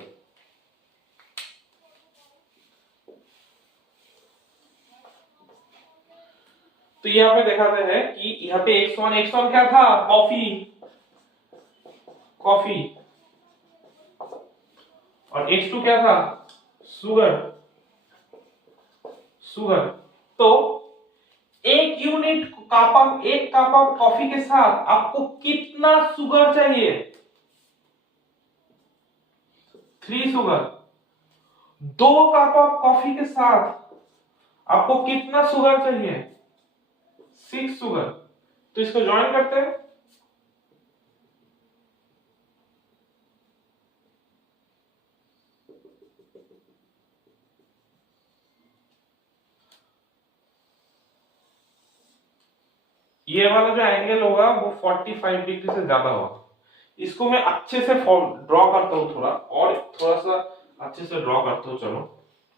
तो यहाँ पे दिखाते हैं कि यहाँ पे x1 क्या था, कॉफी और x2 क्या था, शुगर। तो एक कप ऑफ कॉफी के साथ आपको कितना शुगर चाहिए, 3 शुगर। 2 कप ऑफ कॉफी के साथ आपको कितना शुगर चाहिए, 6 शुगर। तो इसको ज्वाइन करते हैं। ये वाला जो एंगल होगा वो 45 डिग्री से ज्यादा होगा। इसको मैं अच्छे से ड्रॉ करता हूं, थोड़ा सा अच्छे से ड्रॉ करता हूं। चलो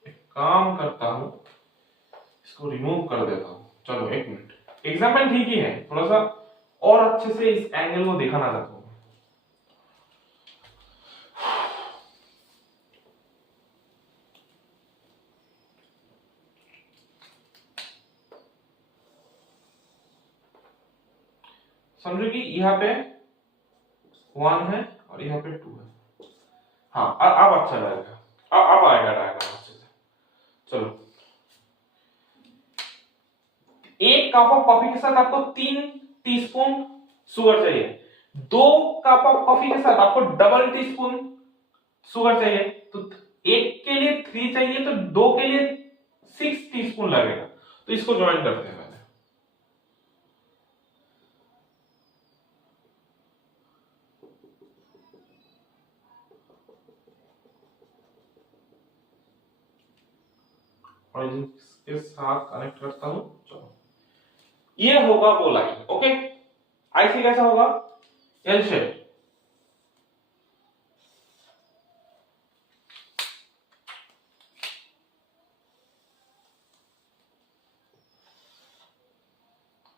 एक काम करता हूं, इसको रिमूव कर देता हूं। चलो 1 मिनट, एग्जाम्पल ठीक ही है, थोड़ा सा और अच्छे से इस एंगल को दिखाना चाहता हूं। समझो कि यहाँ पे 1 है और यहाँ पे 2 है। हाँ अब अच्छा रहेगा, अब आएगा डायग्राम अच्छे से। चलो 1 कप ऑफ कॉफी के साथ आपको 3 टीस्पून शुगर चाहिए। 2 कप ऑफ कॉफी के साथ आपको डबल टीस्पून शुगर चाहिए। तो 1 के लिए 3 चाहिए, तो 2 के लिए 6 टीस्पून लगेगा। तो इसको ज्वाइन करते हैं। और इसके साथ कनेक्ट करता हूं। चलो ये होगा वो लाइन। ओके, आईसी कैसा होगा, L shape.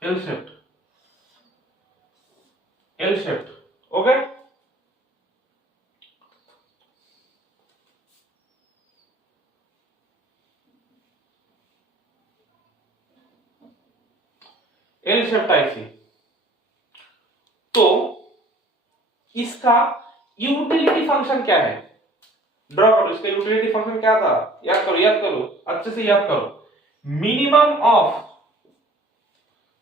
L shape, okay. L shaped IC. तो इसका यूटिलिटी फंक्शन क्या है, ड्रॉ करो। इसका यूटिलिटी फंक्शन क्या था, याद करो अच्छे से याद करो। मिनिमम ऑफ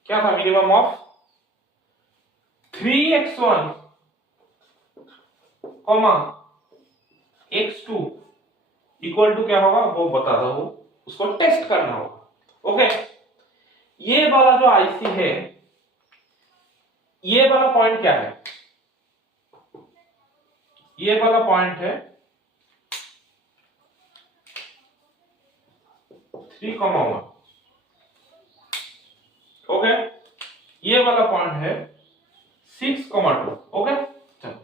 क्या था, minimum of 3x1 x2 equal to क्या होगा वो बता दो, उसको टेस्ट करना होगा। ओके, ये वाला जो आईसी है, ये वाला पॉइंट क्या है, ये वाला पॉइंट है 3,1। ओके, ये वाला पॉइंट है 6,2। ओके, चलो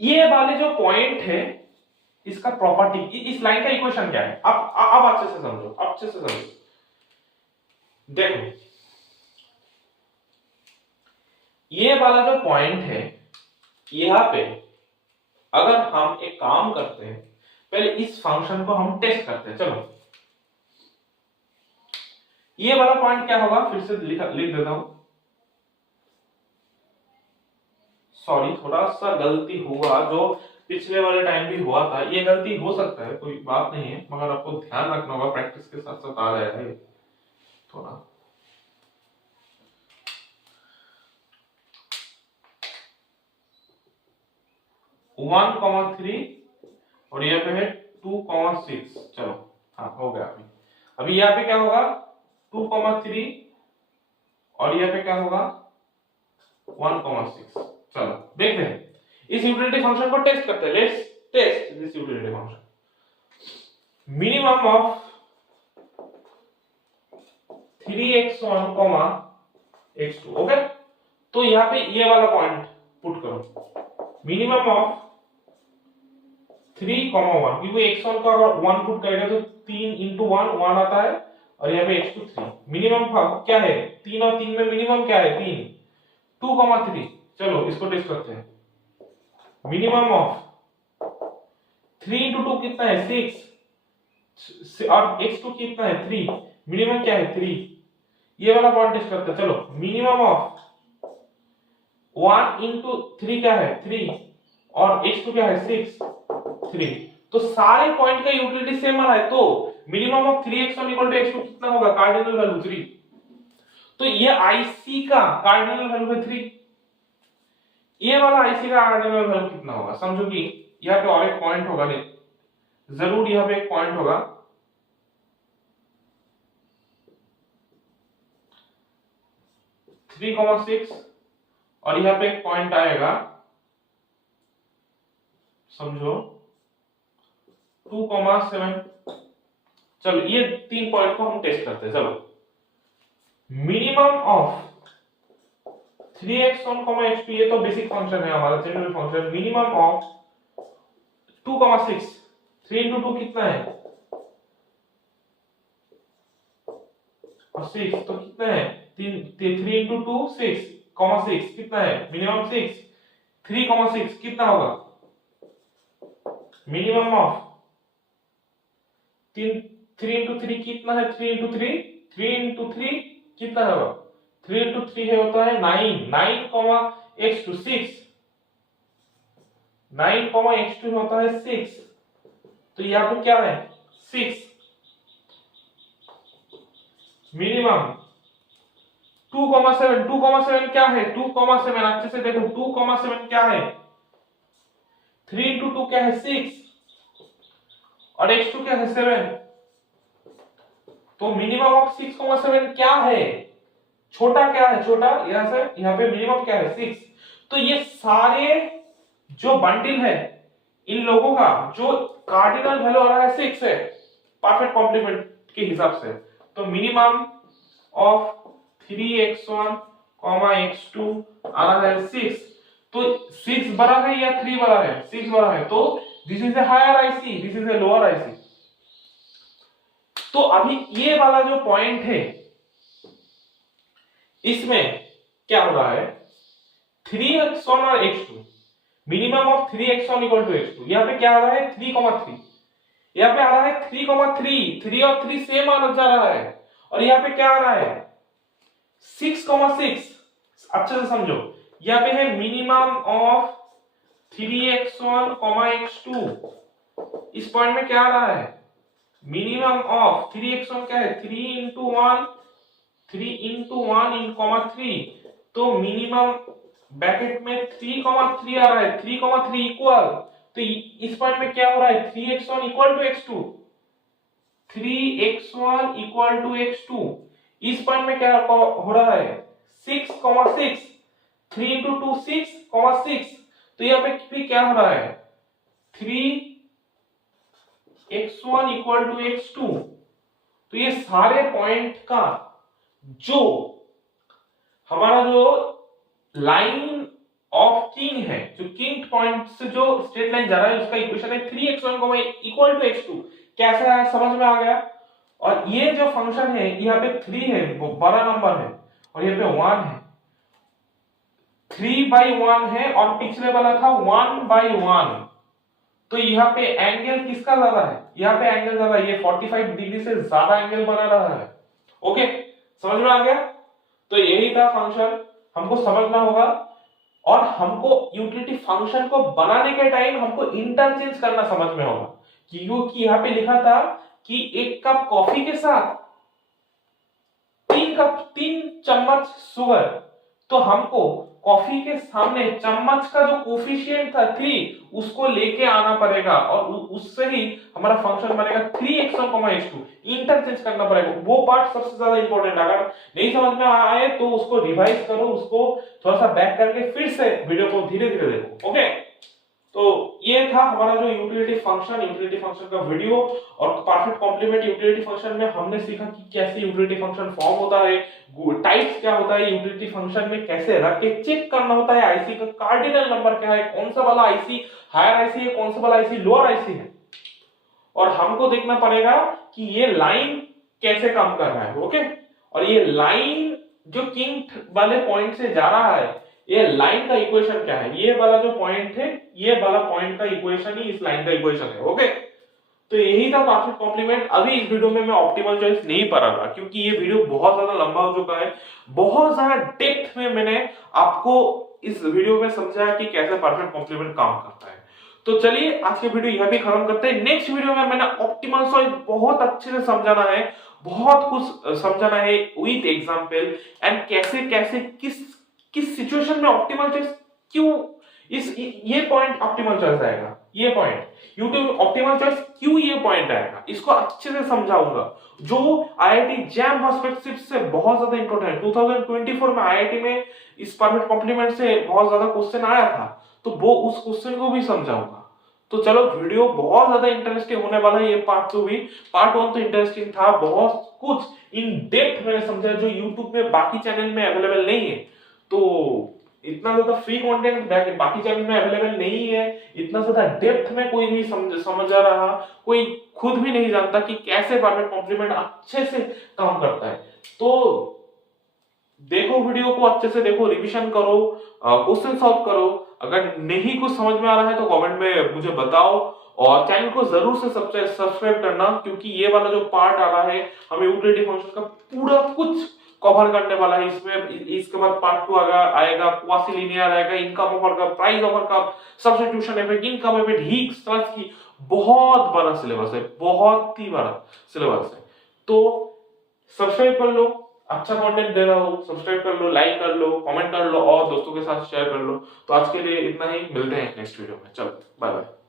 ये वाले जो पॉइंट है इसका प्रॉपर्टी, इस लाइन का इक्वेशन क्या है, अब अच्छे से समझो, देखो ये वाला जो पॉइंट है, यहां पे अगर हम एक काम करते हैं, पहले इस फंक्शन को हम टेस्ट करते हैं। चलो ये वाला पॉइंट क्या होगा, फिर से लिख देता हूं। सॉरी, थोड़ा सा गलती हुआ, जो पिछले वाले टाइम भी हुआ था, ये गलती हो सकता है, कोई बात नहीं है, मगर आपको ध्यान रखना होगा, प्रैक्टिस के साथ साथ आ जाएगा ये थोड़ा। वन कॉमा 3 और यहाँ पे है 2,6। चलो हाँ हो गया। अभी यहाँ पे क्या होगा, 2,3 और यहाँ पे क्या होगा 1,6। चलो देखते हैं इस यूटिलिटी फंक्शन को टेस्ट करते हैं। Let's test this utility function. Minimum of 3x1, x2। Okay, तो यहाँ पे ये वाला पॉइंट पुट करो, मिनिमम ऑफ 3, 1, क्योंकि x1 का अगर 1 पुट करेगा तो 3 into 1 1 आता है, और यहाँ पे x2 3। मिनिमम क्या है 3 और 3 में मिनिमम क्या है 3, 2, 3। चलो इसको टेस्ट करते हैं। मिनिमम ऑफ 3 into 2 कितना है 6, और x2 कितना है 3, मिनिमम क्या है 3। ये वाला पॉइंट टेस्ट करते हैं। चलो मिनिमम ऑफ 1 into 3 क्या है 3, और x2 क्या है 6, 3। तो सारे पॉइंट का यूटिलिटी सेम आ रहा है, तो minimum of 3x1 equal to x2 कितना होगा, कार्डिनल वैल्यू 3। तो ये IC का कार्डिनल वैल्यू है 3। ये वाला IC का कार्डिनल वैल्यू कितना होगा, समझो कि यहाँ पे और एक पॉइंट होगा, नहीं जरूर यहाँ पे एक पॉइंट होगा, 3,6, और यहाँ पे एक पॉइंट आएगा, समझो 2,7। चलो ये 3 पॉइंट को हम टेस्ट करते हैं। चलो मिनिमम ऑफ 3x1, x2, ये तो बेसिक फंक्शन है हमारा, general function. Minimum of 2,6, 3 into 2 कितना है, और 6 तो कितना है 3 into 2 6, 6 कितना है मिनिमम 6, 3,6 कितना होगा मिनिमम ऑफ 3 into 3 कितना है 3 into 3, 3 into 3 कितना होगा 3 into 3 है होता है 9, 9, x2 6, 9, x2 होता है 6। तो यहाँ पे क्या है 6। मिनिमम 2,7, 2,7 क्या है 2,7, अच्छे से देखो 2,7 क्या है 3 into 2 क्या है 6, और x2 क्या है 7। तो मिनिमम ऑफ 6,7 क्या है, छोटा क्या है, छोटा यहां से यहाँ पे मिनिमम क्या है 6। तो ये सारे जो बंडल है इन लोगों का जो कार्डिनल वैल्यू आ रहा है 6 है परफेक्ट कॉम्प्लीमेंट के हिसाब से। तो मिनिमम ऑफ 3x1, x2 आ रहा है 6। तो 6 बड़ा है या 3 बड़ा है, 6 बड़ा है, तो this is a higher IC, this is a lower IC. तो अभी ये वाला जो पॉइंट है इसमें क्या हो रहा है 3x1 और x2, minimum of 3x1 equal to x2। यहाँ पे क्या आ रहा है 3,3, यहाँ पे आ रहा है 3,3, 3 और 3 सेम आना जा रहा है, और यहाँ पे क्या आ रहा है 6,6। अच्छे से समझो, यहाँ पे है मिनिमम ऑफ 3x1, x2। इस पॉइंट में क्या आ रहा है मिनिमम ऑफ 3x1 क्या है 3 into 1, 3 into 1 in 3। तो मिनिमम ब्रैकेट में 3,3 आ रहा है, 3,3 इक्वल। तो इस पॉइंट में क्या हो रहा है 3x1 equal to x2, 3x1 equal to x2। इस पॉइंट में क्या हो रहा है 6,6, 3 into 2 6,6। तो यहाँ पे भी क्या हो रहा है 3x1 इक्वल टू x2। तो ये सारे पॉइंट का जो हमारा जो लाइन ऑफ किंग है, जो किंग पॉइंट से जो स्ट्रेट लाइन जा रहा है उसका इक्वेशन है 3x1 इक्वल टू x2। कैसा है समझ में आ गया। और ये जो फंक्शन है यहाँ पे 3 है, वो बड़ा नंबर है, और यहाँ पे 1 है, 3/1 है, और पिछले वाला था 1/1। तो यहाँ पे एंगल किसका ज्यादा है, यहाँ पे एंगल ज्यादा है, ये 45 डिग्री से ज्यादा एंगल बना रहा है। ओके, समझ में आ गया। तो यही था फंक्शन, हमको समझना होगा, और हमको यूटिलिटी फंक्शन को बनाने के टाइम हमको इंटरचेंज करना समझ में होगा। क्योंकि यहाँ पे लिखा था कि 1 कप कॉफी के साथ 3 चम्मच शुगर, तो हमको कॉफी के सामने चम्मच का जो कोफिशिएंट था 3 उसको लेके आना पड़ेगा और उससे ही हमारा फंक्शन बनेगा 3x1, इंटरचेंज करना पड़ेगा। वो पार्ट सबसे ज्यादा इंपॉर्टेंट। अगर नहीं समझ में आए तो उसको रिवाइज करो, उसको थोड़ा सा बैक करके फिर से वीडियो को धीरे धीरे देखो। ओके, तो ये था हमारा जो यूटिलिटी फंक्शन का वीडियो। और परफेक्ट कॉम्प्लीमेंट यूटिलिटी फंक्शन में हमने सीखा कि कैसे यूटिलिटी फंक्शन फॉर्म होता है, टाइप्स क्या होता है यूटिलिटी फंक्शन में, कैसे रख के चेक करना होता है आईसी का कार्डिनल नंबर क्या है, कौन सा वाला आईसी हायर आईसी है, कौन सा वाला आईसी लोअर आईसी है। और हमको देखना पड़ेगा कि ये लाइन कैसे काम कर रहा है। ओके, और ये लाइन जो किंग वाले पॉइंट से जा रहा है, ये लाइन का इक्वेशन क्या है, ये वाला जो पॉइंट है, ये वाला पॉइंट का इक्वेशन ही इस लाइन का इक्वेशन है। ओके, तो यही था परफेक्ट कॉम्प्लीमेंट। अभी इस वीडियो में मैं ऑप्टिमल चॉइस नहीं पढ़ा रहा क्योंकि ये वीडियो बहुत ज्यादा लंबा हो चुका है। बहुत ज्यादा डेप्थ में मैंने आपको इस वीडियो में समझाया कि कैसे परफेक्ट कॉम्प्लीमेंट काम करता है। तो चलिए आज के वीडियो यहां भी खत्म करते हैं। नेक्स्ट वीडियो में मैंने ऑप्टिमल चॉइस बहुत अच्छे से समझाना है, बहुत कुछ समझाना है विद एग्जांपल, एंड कैसे कैसे किस सिचुएशन में ऑप्टिमल चॉइस क्यों ये पॉइंट ऑप्टिमल चॉइस आएगा, ये पॉइंट यूट्यूब ऑप्टिमल चॉइस क्यों ये पॉइंट आएगा, इसको अच्छे से समझाऊंगा। जो आईआईटी जैम पर्सपेक्टिव से बहुत ज्यादा इंपॉर्टेंट है। 2024 में आईआईटी में इस परफेक्ट कॉम्प्लीमेंट से बहुत ज्यादा क्वेश्चन आया था, तो वो उस क्वेश्चन को भी समझाऊंगा। तो चलो, वीडियो बहुत ज्यादा इंटरेस्टिंग होने वाला है। ये पार्ट 2 भी, पार्ट 1 तो इंटरेस्टिंग था, बहुत कुछ इन डेप्थ मैंने समझा जो यूट्यूब में बाकी चैनल में अवेलेबल नहीं है। तो इतना ज्यादा फ्री कंटेंट बाकी चैनल में अवेलेबल नहीं है, इतना ज्यादा डेप्थ में कोई नहीं समझ रहा, कोई खुद भी नहीं जानता कि कैसे परफेक्ट कॉम्प्लीमेंट अच्छे से काम करता है। तो देखो, वीडियो को अच्छे से देखो, रिवीजन करो, क्वेश्चन सॉल्व करो। अगर नहीं कुछ समझ में आ रहा है तो कमेंट में मुझे बताओ, और चैनल को जरूर से सब्सक्राइब करना क्योंकि ये वाला जो पार्ट आ रहा है हमें यूटिलिटी फंक्शन का पूरा कुछ कवर करने वाला है इसमें। इसके बाद पार्ट 2 आएगा, क्वासी लीनियर आएगा, income over curve, price over curve, substitution effect, income effect, heat stress की बहुत बड़ा सिलेबस है, बहुत ही बड़ा सिलेबस है। तो सब्सक्राइब कर लो, अच्छा कंटेंट दे रहा हो, सब्सक्राइब कर लो, लाइक कर लो, कमेंट कर लो और दोस्तों के साथ शेयर कर लो। तो आज के लिए इतना ही, मिलते हैं नेक्स्ट वीडियो में। चलो, बाय बाय।